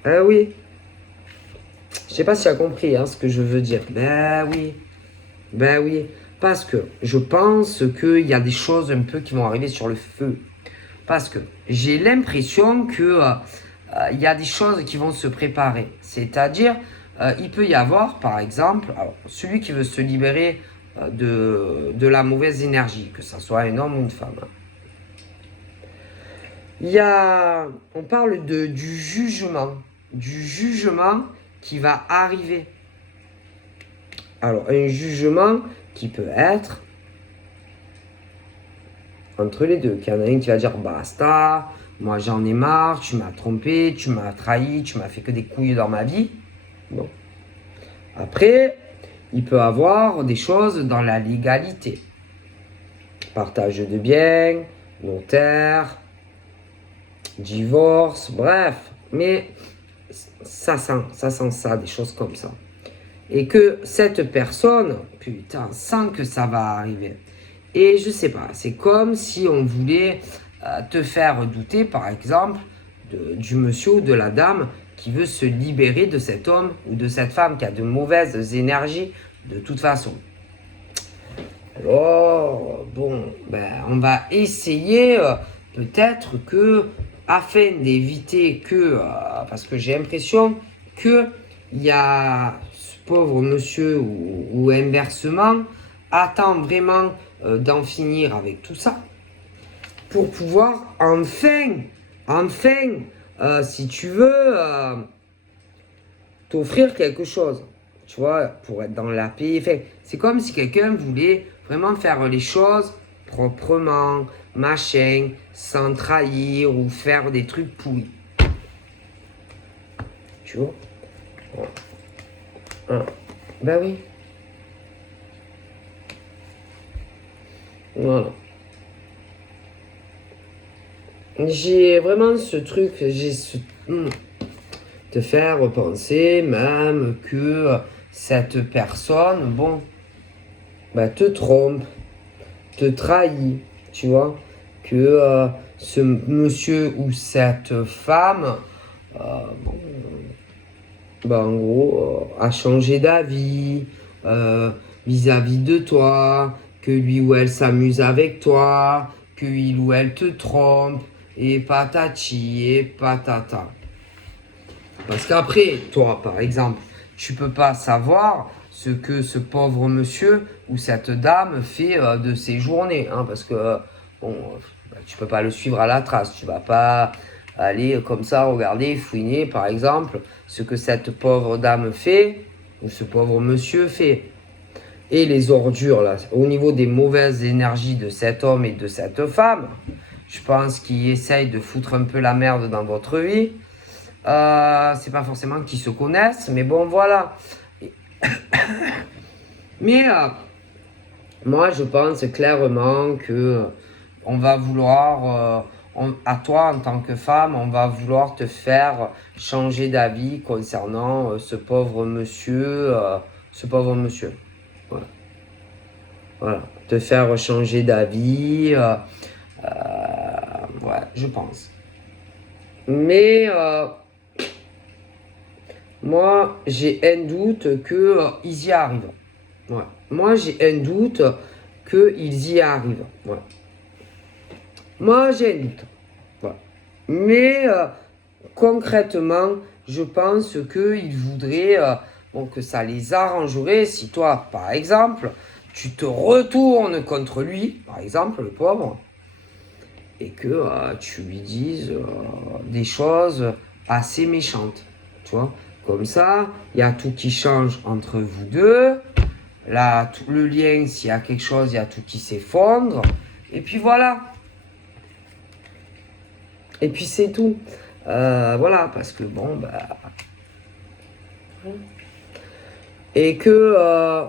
Ah oui. Je sais pas si tu as compris hein, ce que je veux dire. Ben oui. Parce que je pense qu'il y a des choses un peu qui vont arriver sur le feu. Parce que j'ai l'impression que il y a des choses qui vont se préparer. C'est-à-dire, il peut y avoir, par exemple, alors, celui qui veut se libérer de la mauvaise énergie, que ce soit un homme ou une femme. On parle du jugement qui va arriver. Alors, un jugement qui peut être entre les deux. Qu'il y en a un qui va dire basta, moi j'en ai marre, tu m'as trompé, tu m'as trahi, tu m'as fait que des couilles dans ma vie. Bon. Après, il peut avoir des choses dans la légalité. Partage de biens, notaire, divorce, bref. Mais ça sent ça, des choses comme ça. Et que cette personne, putain, sent que ça va arriver. Et je sais pas, c'est comme si on voulait te faire douter, par exemple, du monsieur ou de la dame qui veut se libérer de cet homme ou de cette femme qui a de mauvaises énergies de toute façon. Alors, bon, ben, on va essayer peut-être que, afin d'éviter que, parce que j'ai l'impression qu'il y a ce pauvre monsieur ou inversement, attend vraiment d'en finir avec tout ça pour pouvoir enfin, si tu veux, t'offrir quelque chose, tu vois, pour être dans la paix. Enfin, c'est comme si quelqu'un voulait vraiment faire les choses proprement, machin, sans trahir ou faire des trucs pourris. Tu vois. Voilà. Ah. Ben oui. Voilà. J'ai vraiment ce truc, te faire penser même que cette personne, bon, bah, te trompe, te trahit, tu vois, que ce monsieur ou cette femme, bon, bah, en gros, a changé d'avis vis-à-vis de toi, que lui ou elle s'amuse avec toi, que il ou elle te trompe, et patati et patata. Parce qu'après, toi, par exemple, tu peux pas savoir ce que ce pauvre monsieur ou cette dame fait de ses journées, hein, parce que bon, tu peux pas le suivre à la trace. Tu vas pas aller comme ça regarder, fouiner, par exemple, ce que cette pauvre dame fait ou ce pauvre monsieur fait. Et les ordures là, au niveau des mauvaises énergies de cet homme et de cette femme, je pense qu'ils essayent de foutre un peu la merde dans votre vie. C'est pas forcément qu'ils se connaissent, mais bon, voilà. Mais moi, je pense clairement que on va vouloir, à toi en tant que femme, on va vouloir te faire changer d'avis concernant ce pauvre monsieur, ce pauvre monsieur. Voilà. Voilà. Te faire changer d'avis, ouais, je pense. Mais moi, j'ai un doute qu'ils y arrivent. Ouais. Moi, j'ai un doute qu'ils y arrivent. Ouais. Moi, j'ai un doute. Ouais. Mais concrètement, je pense qu'ils voudraient bon, que ça les arrangerait si toi, par exemple, tu te retournes contre lui, par exemple, le pauvre, et que tu lui dises des choses assez méchantes. Tu vois. Comme ça, il y a tout qui change entre vous deux. Là, tout le lien, s'il y a quelque chose, il y a tout qui s'effondre. Et puis voilà. Et puis c'est tout. Voilà, parce que bon, bah. Et que.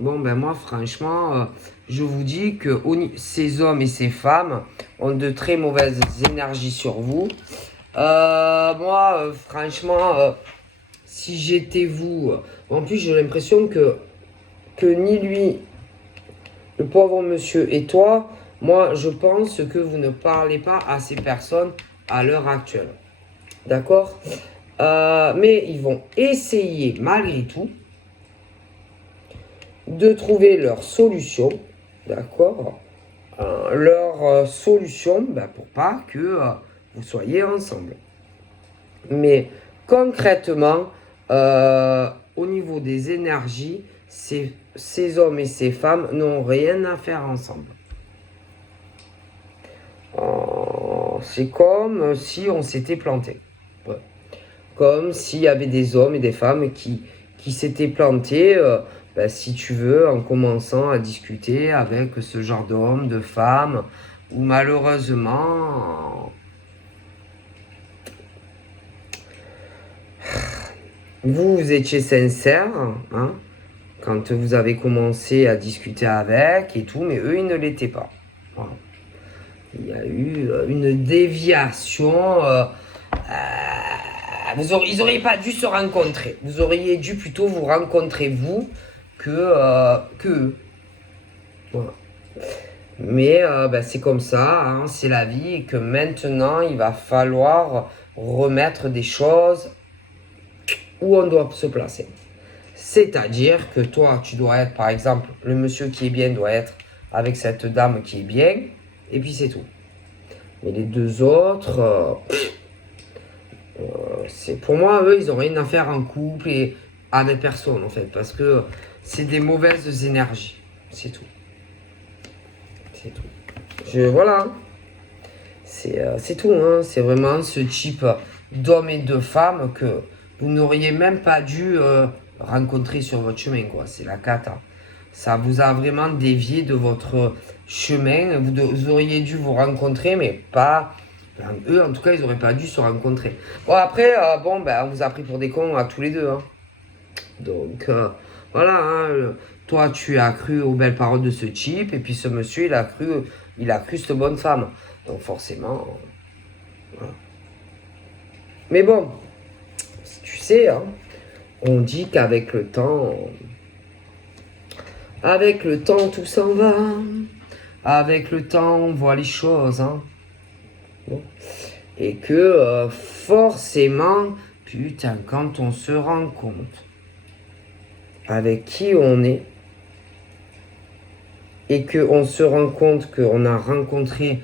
Bon, ben moi, franchement, je vous dis que ces hommes et ces femmes ont de très mauvaises énergies sur vous. Moi, franchement, si j'étais vous. En plus, j'ai l'impression que ni lui, le pauvre monsieur et toi, moi, je pense que vous ne parlez pas à ces personnes à l'heure actuelle. D'accord. Mais ils vont essayer, malgré tout, de trouver leur solution. D'accord. Leur solution pour pas que vous soyez ensemble. Mais concrètement, au niveau des énergies, ces hommes et ces femmes n'ont rien à faire ensemble. C'est comme si on s'était planté. Ouais. Comme s'il y avait des hommes et des femmes qui s'étaient plantés, si tu veux, en commençant à discuter avec ce genre d'hommes, de femmes, où malheureusement, vous étiez sincère, hein, quand vous avez commencé à discuter avec et tout, mais eux, ils ne l'étaient pas. Voilà. Il y a eu une déviation. Ils n'auraient pas dû se rencontrer. Vous auriez dû plutôt vous rencontrer, vous, que eux. Voilà. Mais c'est comme ça, hein, c'est la vie, et que maintenant, il va falloir remettre des choses où on doit se placer. C'est-à-dire que toi, tu dois être, par exemple, le monsieur qui est bien doit être avec cette dame qui est bien, et puis c'est tout. Mais les deux autres, c'est pour moi, eux, ils n'ont rien à faire en couple et avec personne, en fait, parce que c'est des mauvaises énergies. C'est tout. C'est tout. Voilà. C'est tout, hein. C'est vraiment ce type d'hommes et de femmes que vous n'auriez même pas dû rencontrer sur votre chemin, quoi. C'est la cata. Ça vous a vraiment dévié de votre chemin. Vous auriez dû vous rencontrer, mais pas Ben, eux, en tout cas, ils n'auraient pas dû se rencontrer. Bon, après, bon, ben, on vous a pris pour des cons à tous les deux. Hein. Donc, voilà. Hein, toi, tu as cru aux belles paroles de ce type, et puis ce monsieur, il a cru cette bonne femme. Donc, forcément, voilà. Mais bon, tu sais, hein, on dit qu'avec le temps, tout s'en va. Avec le temps, on voit les choses. Hein. Bon. Et que forcément, putain, quand on se rend compte avec qui on est, et qu'on se rend compte qu'on a rencontré,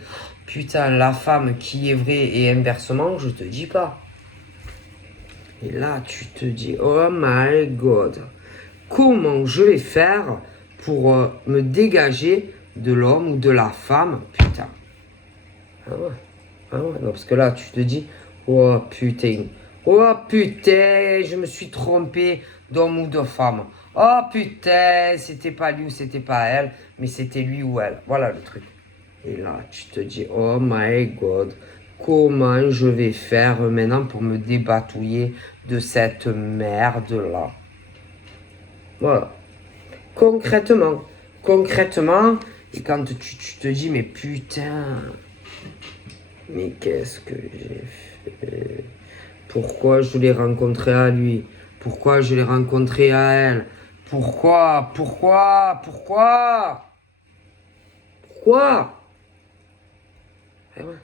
putain, la femme qui est vraie et inversement, je te dis pas. Et là, tu te dis, oh my god, comment je vais faire pour me dégager de l'homme ou de la femme, putain. Ah ouais. Ah ouais, non, parce que là, tu te dis, oh putain, je me suis trompé d'homme ou de femme. Oh putain, c'était pas lui ou c'était pas elle, mais c'était lui ou elle. Voilà le truc. Et là, tu te dis, oh my god, comment je vais faire maintenant pour me débatouiller de cette merde-là. Voilà. Concrètement, et quand tu te dis, mais putain, mais qu'est-ce que j'ai fait? Pourquoi je l'ai rencontré à lui? Pourquoi je l'ai rencontré à elle? Pourquoi? Eh ouais,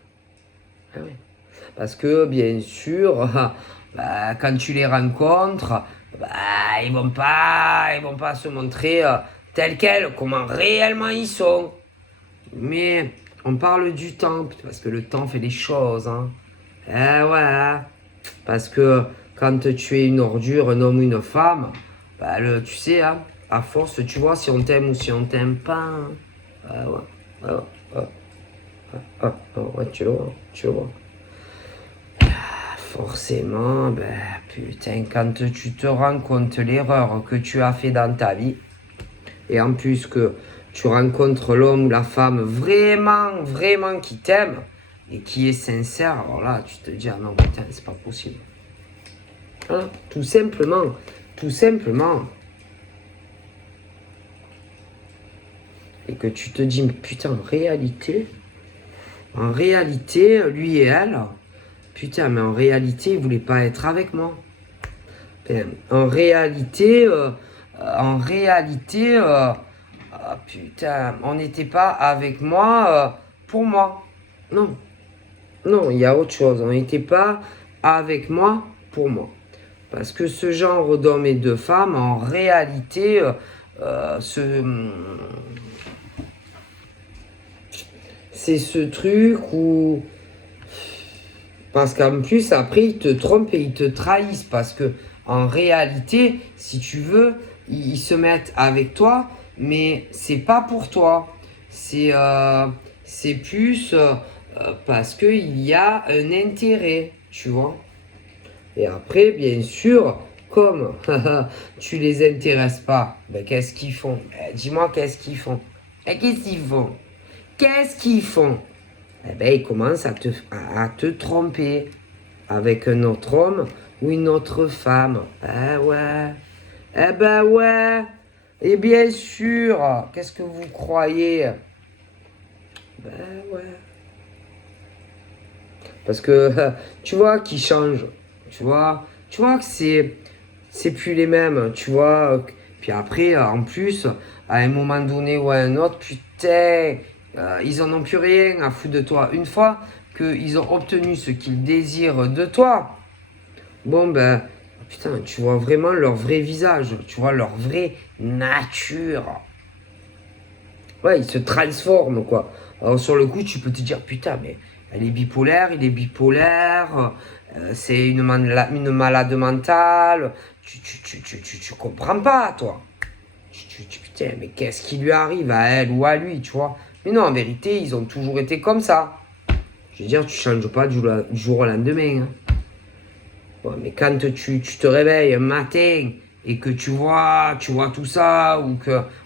eh ouais. Parce que, bien sûr, bah, quand tu les rencontres, bah, ils vont pas se montrer tels quels, comment réellement ils sont. Mais on parle du temps, parce que le temps fait les choses. Hein. Eh ouais, parce que quand tu es une ordure, un homme ou une femme, bah, tu sais, hein, à force, tu vois si on t'aime ou si on t'aime pas. Hein. Ouais, ouais, tu le vois. Forcément, ben, putain, quand tu te rends compte l'erreur que tu as fait dans ta vie, et en plus que tu rencontres l'homme ou la femme vraiment qui t'aime, et qui est sincère, alors là, tu te dis, ah non, putain, c'est pas possible. Hein? Tout simplement. Et que tu te dis, mais putain, en réalité, lui et elle, putain, mais en réalité, ils voulaient pas être avec moi. En réalité, putain, on n'était pas avec moi pour moi. Non, il y a autre chose. On n'était pas avec moi pour moi. Parce que ce genre d'hommes et de femmes, en réalité, c'est ce truc où... Parce qu'en plus, après, ils te trompent et ils te trahissent. Parce que en réalité, si tu veux, ils se mettent avec toi, mais c'est pas pour toi. C'est plus parce qu'il y a un intérêt, tu vois. Et après, bien sûr, comme tu les intéresses pas, ben, qu'est-ce qu'ils font? Ben, dis-moi, qu'est-ce qu'ils font? Ben, qu'est-ce qu'ils font? Eh ben, ils commencent à te tromper avec un autre homme ou une autre femme. Eh ouais. Eh ben ouais. Et bien sûr, qu'est-ce que vous croyez? Ben ouais. Parce que tu vois qu'ils changent. Tu vois que c'est plus les mêmes. Tu vois. Puis après, en plus, à un moment donné ou à un autre, putain, ils en ont plus rien à foutre de toi. Une fois qu'ils ont obtenu ce qu'ils désirent de toi, bon ben, putain, tu vois vraiment leur vrai visage. Tu vois leur vraie nature. Ouais, ils se transforment, quoi. Alors sur le coup, tu peux te dire, putain, mais elle est bipolaire, il est bipolaire, c'est une malade mentale. Tu comprends pas, toi. Putain, mais qu'est-ce qui lui arrive à elle ou à lui, tu vois. Mais non, en vérité, ils ont toujours été comme ça. Je veux dire, tu changes pas du jour au lendemain. Hein. Bon, mais quand tu te réveilles un matin et que tu vois tout ça,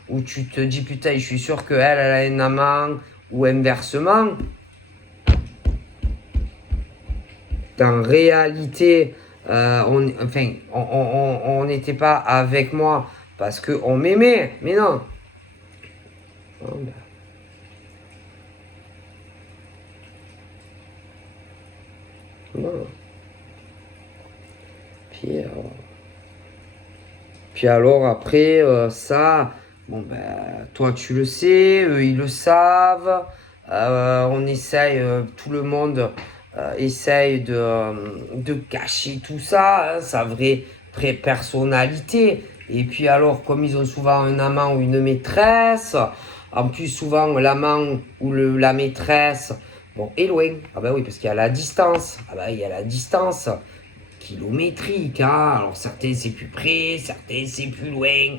ou tu te dis, putain, je suis sûr qu'elle a un amant, ou inversement, qu'en réalité, on n'était pas avec moi parce qu'on m'aimait. Mais non. Oh, ben. Non. Puis alors après, ça, bon ben, toi tu le sais, eux ils le savent. On essaye, tout le monde essaye de cacher tout ça, hein, sa vraie personnalité. Et puis alors, comme ils ont souvent un amant ou une maîtresse, en plus souvent l'amant ou la maîtresse, bon, est loin. Ah ben oui, parce qu'il y a la distance. Ah ben il y a la distance kilométrique, hein. Alors certains c'est plus près, certains c'est plus loin.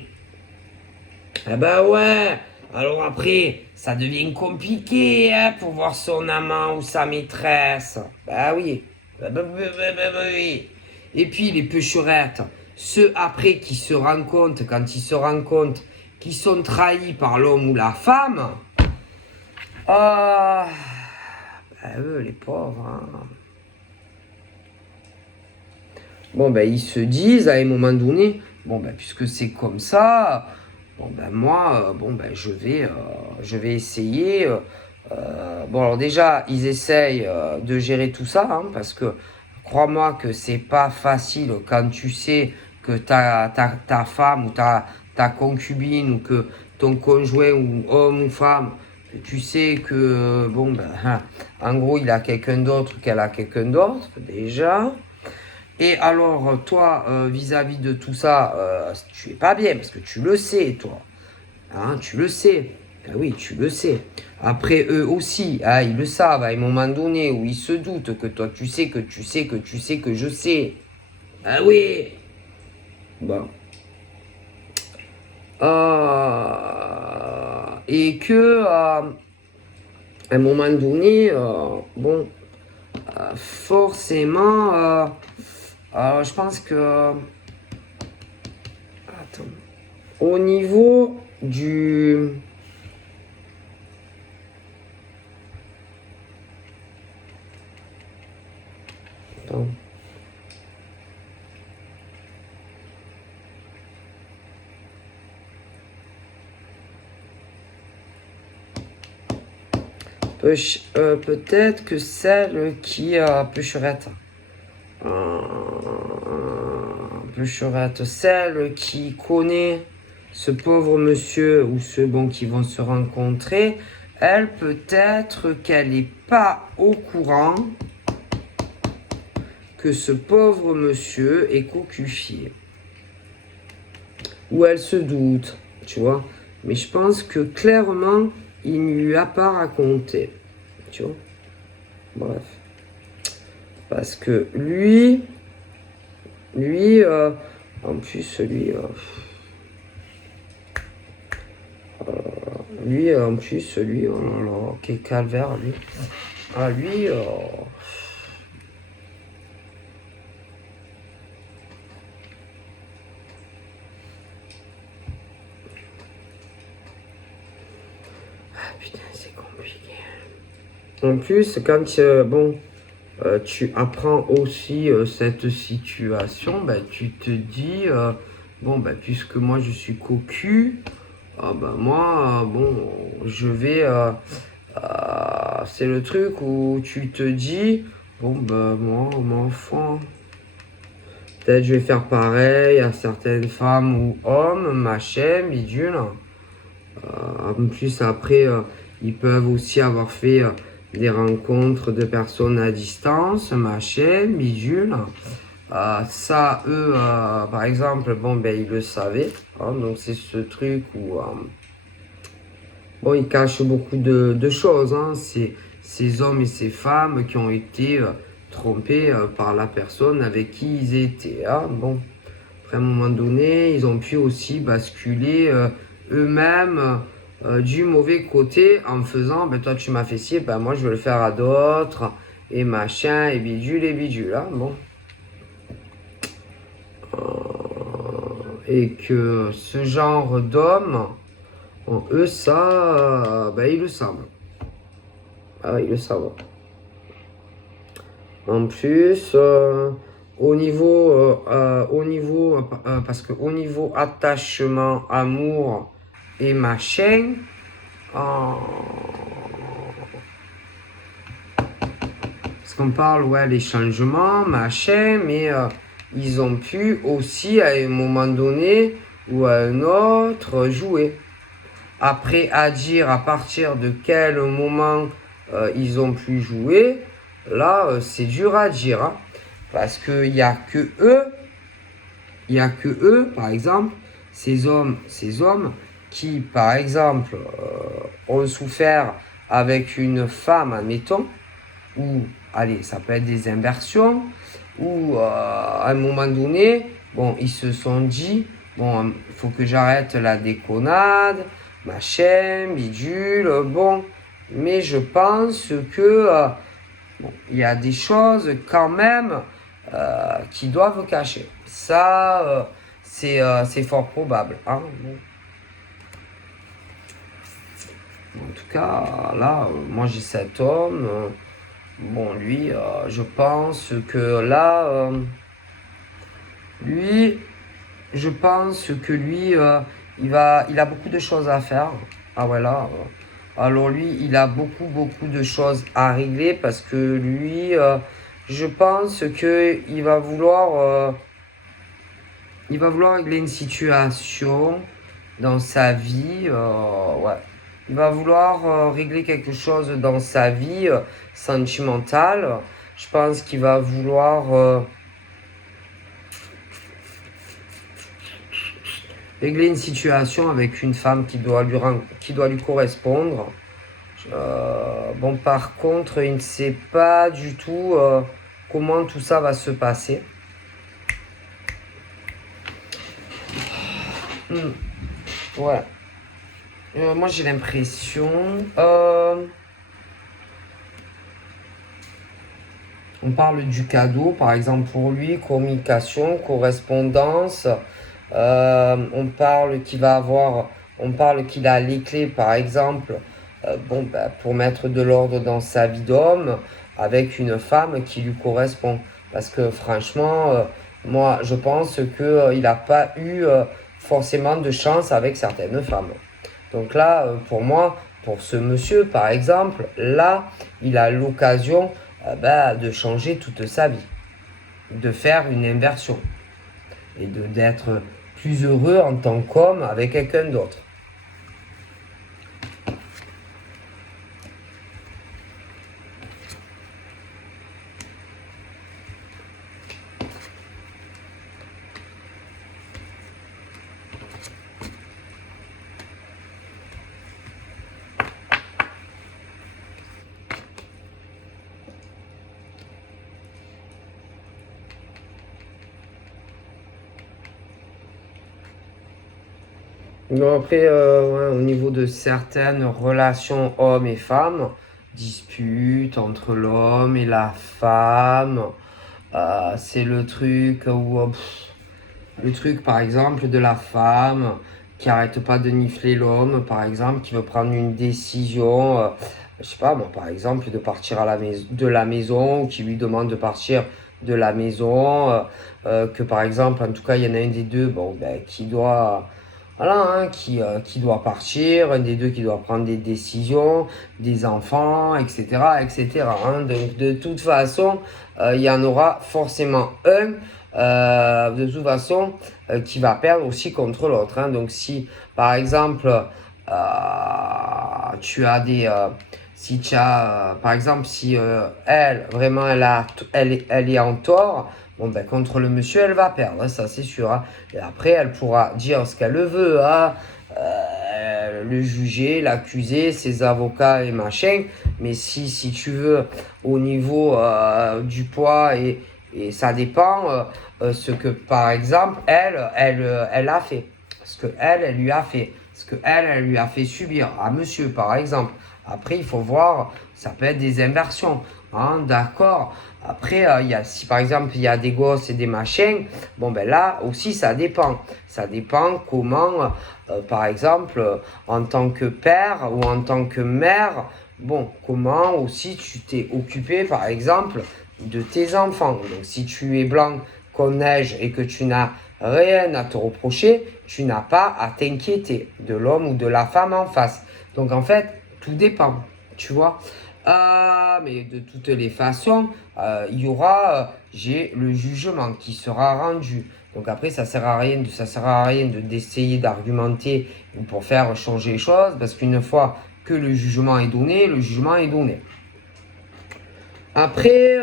Ah bah ouais. Alors après, ça devient compliqué, hein, pour voir son amant ou sa maîtresse. Bah oui. Oui. Et puis les pêcherettes, ceux après qui se rendent compte, quand ils se rendent compte qu'ils sont trahis par l'homme ou la femme, ah, bah eux les pauvres, hein. Bon, ben, ils se disent à un moment donné, bon, ben, puisque c'est comme ça, bon, ben, moi, bon, ben, je vais essayer. Bon, alors déjà, ils essayent de gérer tout ça, hein, parce que crois-moi que c'est pas facile quand tu sais que ta femme ou ta concubine ou que ton conjoint ou homme ou femme, tu sais que, bon, ben, en gros, il a quelqu'un d'autre, qu'elle a quelqu'un d'autre, déjà. Et alors, toi, vis-à-vis de tout ça, tu es pas bien, parce que tu le sais, toi. Hein, tu le sais. Ben oui, tu le sais. Après, eux aussi, hein, ils le savent, à un moment donné où ils se doutent que toi, tu sais, que tu sais, que tu sais, que je sais. Ah oui. Bon. Et que, à un moment donné, bon, forcément, je pense que... Attends. Au niveau du... Attends. Peut-être que celle qui pêcherette. Pêcherette, celle qui connaît ce pauvre monsieur ou ceux bon, qui vont se rencontrer, elle peut-être qu'elle n'est pas au courant que ce pauvre monsieur est cocufié. Ou elle se doute, tu vois. Mais je pense que clairement, il ne lui a pas raconté. Tu vois. Bref. Parce que lui, en plus, en plus, oh là là, quel calvaire, lui. Ah, lui, putain, c'est compliqué. En plus, quand, bon, tu apprends aussi cette situation, ben, tu te dis, bon, ben, puisque moi je suis cocu, ben, moi, bon, je vais... c'est le truc où tu te dis, bon, ben, moi, mon enfant, peut-être je vais faire pareil à certaines femmes ou hommes, machin, bidule. En plus, après, ils peuvent aussi avoir fait des rencontres de personnes à distance, machin, bidule. Ça, eux, par exemple, bon, ben, ils le savaient. Hein, donc, c'est ce truc où, bon, ils cachent beaucoup de choses. Hein, ces hommes et ces femmes qui ont été trompés par la personne avec qui ils étaient. Hein, bon, après, à un moment donné, ils ont pu aussi basculer eux-mêmes du mauvais côté en faisant, ben, toi, tu m'as fait ci, ben, moi, je veux le faire à d'autres, et machin, et bidule, hein, bon. Et que ce genre d'hommes, bon, eux, ça, ben, ils le savent. Ah, ils le savent. En plus, parce que au niveau attachement, amour et machin, euh, parce qu'on parle, ouais, les changements, machin, mais ils ont pu aussi, à un moment donné ou à un autre, jouer. Après, à dire à partir de quel moment ils ont pu jouer, là, c'est dur à dire. Hein, parce qu'il n'y a que eux, par exemple, ces hommes qui, par exemple, ont souffert avec une femme, admettons, ou, allez, ça peut être des inversions, ou à un moment donné, bon, ils se sont dit, bon, il faut que j'arrête la déconnade, machin, bidule, bon, mais je pense que bon, il y a des choses quand même qui doivent cacher. Ça, c'est fort probable. Hein, bon. En tout cas, là, moi j'ai cet homme. Bon, lui, je pense que là, lui, je pense que lui, il a beaucoup de choses à faire. Ah ouais, là. Alors lui, il a beaucoup de choses à régler parce que lui, je pense que il va vouloir régler une situation dans sa vie. Ouais. Il va vouloir régler quelque chose dans sa vie sentimentale. Je pense qu'il va vouloir régler une situation avec une femme qui doit lui correspondre. Bon, par contre, il ne sait pas du tout comment tout ça va se passer. Ouais. Moi, j'ai l'impression... on parle du cadeau, par exemple, pour lui, communication, correspondance. On parle qu'il a les clés, par exemple, pour mettre de l'ordre dans sa vie d'homme avec une femme qui lui correspond. Parce que franchement, moi, je pense qu'il n'a pas eu forcément de chance avec certaines femmes. Donc là, pour moi, pour ce monsieur, par exemple, là, il a l'occasion de changer toute sa vie, de faire une inversion et d'être plus heureux en tant qu'homme avec quelqu'un d'autre. Donc après, ouais, au niveau de certaines relations hommes et femmes, disputes entre l'homme et la femme, c'est le truc où, le truc par exemple de la femme qui arrête pas de nifler l'homme, par exemple, qui veut prendre une décision, je sais pas, moi, par exemple, de partir de la maison, ou qui lui demande de partir de la maison, que par exemple, en tout cas, il y en a un des deux, bon, ben, qui doit voilà, hein, qui doit partir, un des deux qui doit prendre des décisions, des enfants, etc., etc. Hein. Donc, de toute façon, il y en aura forcément un, de toute façon, qui va perdre aussi contre l'autre. Hein. Donc, si, par exemple, tu as si tu as, par exemple, si elle, vraiment, elle est en tort, bon, ben, contre le monsieur, elle va perdre, hein, ça c'est sûr. Hein. Et après, elle pourra dire ce qu'elle veut, hein, le juger, l'accuser, ses avocats et machin. Mais si tu veux, au niveau du poids, et ça dépend ce que, par exemple, elle a fait. Ce que elle lui a fait. Ce que elle lui a fait subir à monsieur, par exemple. Après, il faut voir, ça peut être des inversions. Hein, d'accord. Après, si par exemple il y a des gosses et des machins, bon ben là aussi ça dépend. Ça dépend comment, par exemple, en tant que père ou en tant que mère, bon, comment aussi tu t'es occupé, par exemple, de tes enfants. Donc si tu es blanc comme neige et que tu n'as rien à te reprocher, tu n'as pas à t'inquiéter de l'homme ou de la femme en face. Donc en fait, tout dépend, tu vois. Mais de toutes les façons, il y aura, j'ai le jugement qui sera rendu. Donc après, ça sert à rien d'essayer d'argumenter pour faire changer les choses, parce qu'une fois que le jugement est donné, le jugement est donné. Après,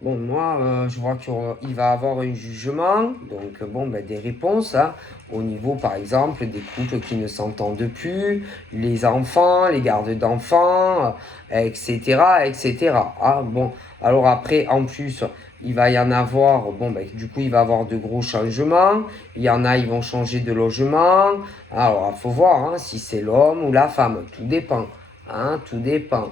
bon, moi, je vois qu'il va avoir un jugement, donc bon, ben, des réponses, hein, au niveau, par exemple, des couples qui ne s'entendent plus, les enfants, les gardes d'enfants, etc., etc. Ah, bon, alors après, en plus, il va y en avoir, bon, ben, du coup, il va y avoir de gros changements, il y en a, ils vont changer de logement, alors, il faut voir, hein, si c'est l'homme ou la femme, tout dépend, hein, tout dépend.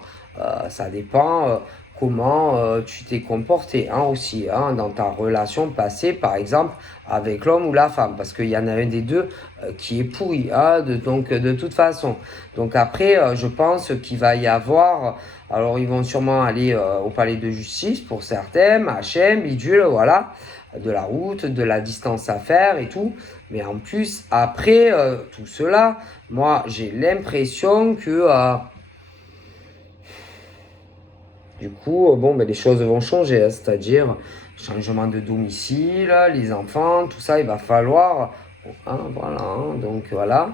Ça dépend comment tu t'es comporté, hein, aussi, hein, dans ta relation passée, par exemple, avec l'homme ou la femme, parce qu'il y en a un des deux qui est pourri, hein, donc de toute façon. Donc après, je pense qu'il va y avoir, alors ils vont sûrement aller au palais de justice pour certains, machin, bidule, voilà, de la route, de la distance à faire et tout. Mais en plus, après tout cela, moi, j'ai l'impression que du coup, bon, ben, les choses vont changer, hein, c'est-à-dire changement de domicile, les enfants, tout ça, il va falloir, hein, voilà, hein, donc voilà.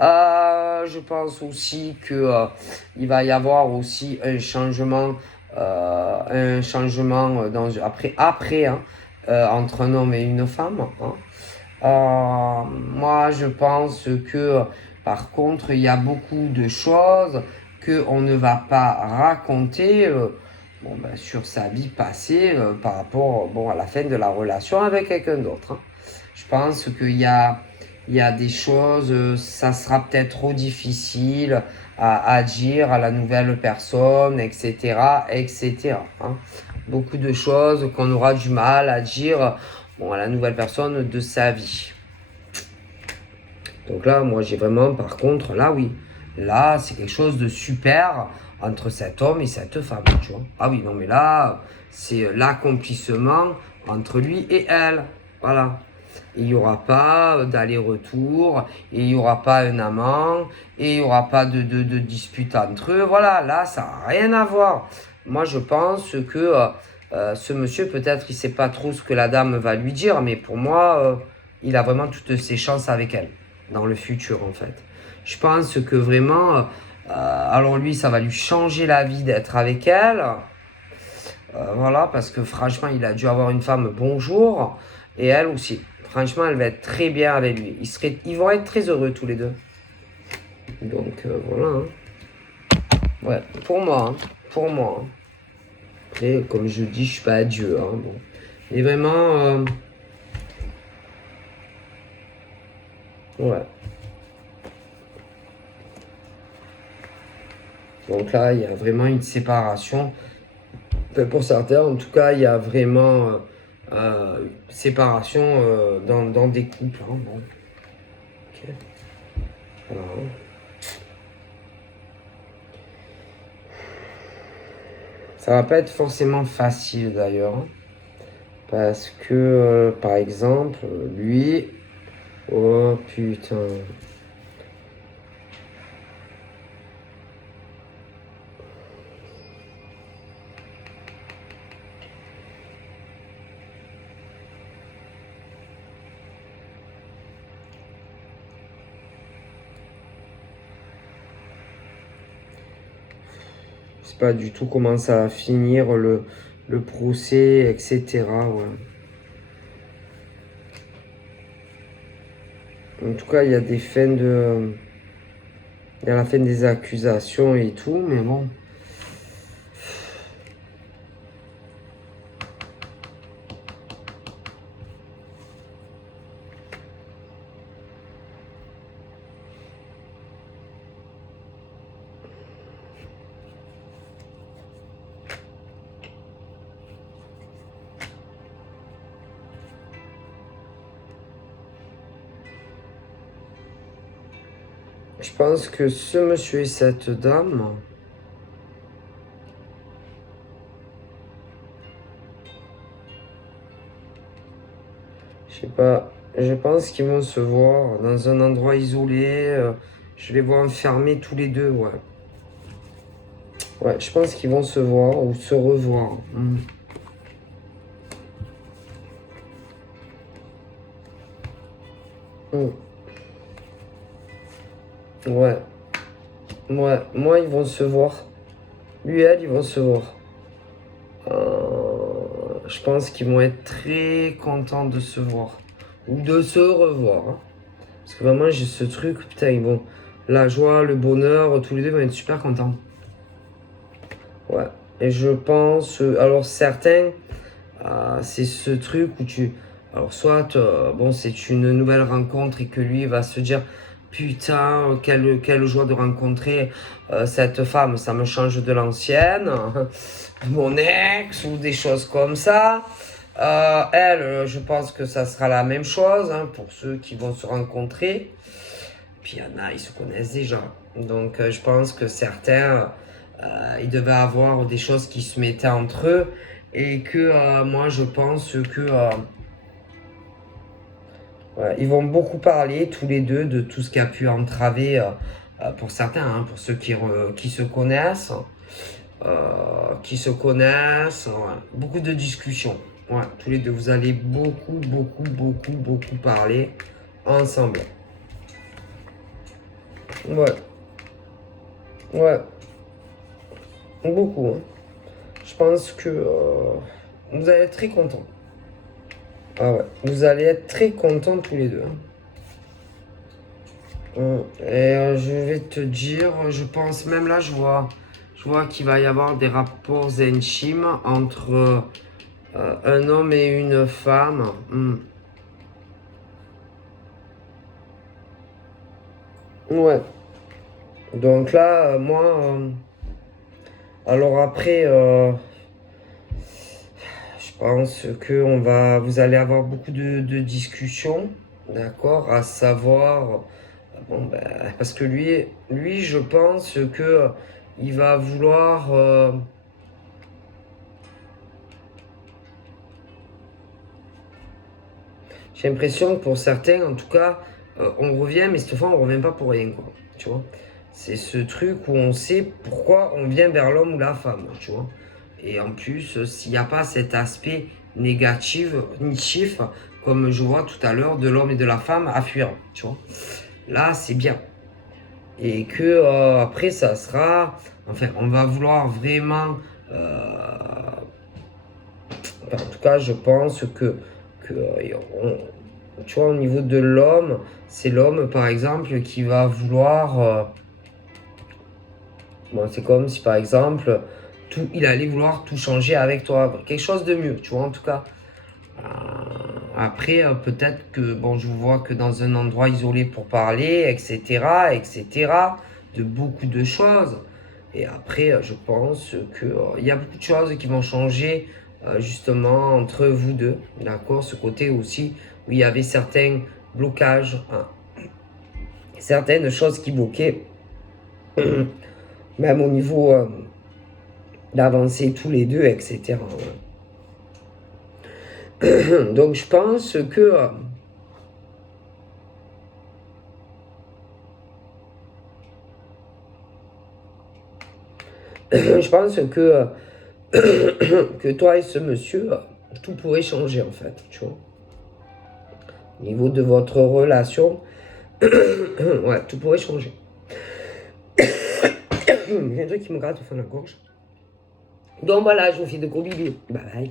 Je pense aussi que il va y avoir aussi un changement après hein, entre un homme et une femme, hein. Moi, je pense que, par contre, il y a beaucoup de choses qu'on ne va pas raconter bon, ben, sur sa vie passée par rapport bon, à la fin de la relation avec quelqu'un d'autre, hein. Je pense il y a des choses, ça sera peut-être trop difficile à dire à la nouvelle personne, etc., etc., hein. Beaucoup de choses qu'on aura du mal à dire bon, à la nouvelle personne de sa vie. Donc là, moi, j'ai vraiment, par contre, là, oui. Là, c'est quelque chose de super entre cet homme et cette femme, tu vois. Ah oui, non, mais là, c'est l'accomplissement entre lui et elle. Voilà. Il n'y aura pas d'aller-retour, et il n'y aura pas un amant, et il n'y aura pas de dispute entre eux. Voilà, là, ça n'a rien à voir. Moi, je pense que ce monsieur, peut-être, il ne sait pas trop ce que la dame va lui dire, mais pour moi, il a vraiment toutes ses chances avec elle, dans le futur, en fait. Je pense que vraiment, alors lui, ça va lui changer la vie d'être avec elle. Voilà, parce que franchement, il a dû avoir une femme bonjour, et elle aussi. Franchement, elle va être très bien avec lui. Ils vont être très heureux tous les deux. Donc voilà, hein. Ouais, pour moi, hein. Pour moi, hein. Après, comme je dis, je suis pas Dieu, hein, bon. Mais vraiment, ouais. Donc là, il y a vraiment une séparation. Enfin, pour certains, en tout cas, il y a vraiment séparation dans des couples, hein, bon. Ok. Voilà, hein. Ça va pas être forcément facile d'ailleurs, hein. Parce que, par exemple, lui... Oh putain. Je sais pas du tout comment ça va finir le procès, etc. Ouais. En tout cas, il y a des fins de... Il y a la fin des accusations et tout, mais bon. Je pense que ce monsieur et cette dame, Je sais pas. Je pense qu'ils vont se voir dans un endroit isolé. Je les vois enfermés tous les deux, ouais. Ouais, je pense qu'ils vont se voir ou se revoir. Mm. Ouais. Ouais. Moi, ils vont se voir. Lui et elle, ils vont se voir. Je pense qu'ils vont être très contents de se voir. Ou de se revoir, hein. Parce que vraiment, j'ai ce truc, putain, ils vont... La joie, le bonheur, tous les deux vont être super contents. Ouais. Et je pense... alors, certains, c'est ce truc où tu... Alors, soit, bon, c'est une nouvelle rencontre et que lui va se dire... Putain, quelle joie de rencontrer cette femme, ça me change de l'ancienne, mon ex ou des choses comme ça. Elle, je pense que ça sera la même chose, hein, pour ceux qui vont se rencontrer. Puis il y en a, ils se connaissent déjà. Donc je pense que certains, ils devaient avoir des choses qui se mettaient entre eux. Et que moi, je pense que ouais, ils vont beaucoup parler tous les deux de tout ce qui a pu entraver, pour certains, hein, pour ceux qui se connaissent. Ouais. Beaucoup de discussions. Ouais, tous les deux, vous allez beaucoup parler ensemble. Ouais, ouais, beaucoup, hein. Je pense que vous allez être très contents. Ah ouais, vous allez être très contents tous les deux, hein. Et je vais te dire, je pense même là, je vois qu'il va y avoir des rapports intimes entre un homme et une femme. Ouais. Donc là, moi, alors après, je pense que vous allez avoir beaucoup de discussions, d'accord, à savoir, bon, ben, parce que lui, je pense que il va vouloir, j'ai l'impression que pour certains, en tout cas, on revient, mais cette fois, on revient pas pour rien, quoi, tu vois. C'est ce truc où on sait pourquoi on vient vers l'homme ou la femme, tu vois. Et en plus, s'il n'y a pas cet aspect négatif, comme je vois tout à l'heure, de l'homme et de la femme à fuir, tu vois. Là, c'est bien. Et que après, ça sera... Enfin, on va vouloir vraiment... enfin, en tout cas, je pense tu vois, au niveau de l'homme, c'est l'homme, par exemple, qui va vouloir... bon, c'est comme si, par exemple, il allait vouloir tout changer avec toi. Quelque chose de mieux, tu vois, en tout cas. Après, peut-être que, bon, je vous vois que dans un endroit isolé pour parler, etc., de beaucoup de choses. Et après, je pense que il y a beaucoup de choses qui vont changer, justement, entre vous deux, d'accord? Ce côté aussi où il y avait certains blocages, hein, certaines choses qui bloquaient, même au niveau d'avancer tous les deux, etc. Donc, je pense que... je pense que que toi et ce monsieur, tout pourrait changer en fait, tu vois. Au niveau de votre relation, ouais, tout pourrait changer. Il y a un truc qui me gratte au fond de la gorge. Donc voilà, je vous fais de gros bisous. Bye bye.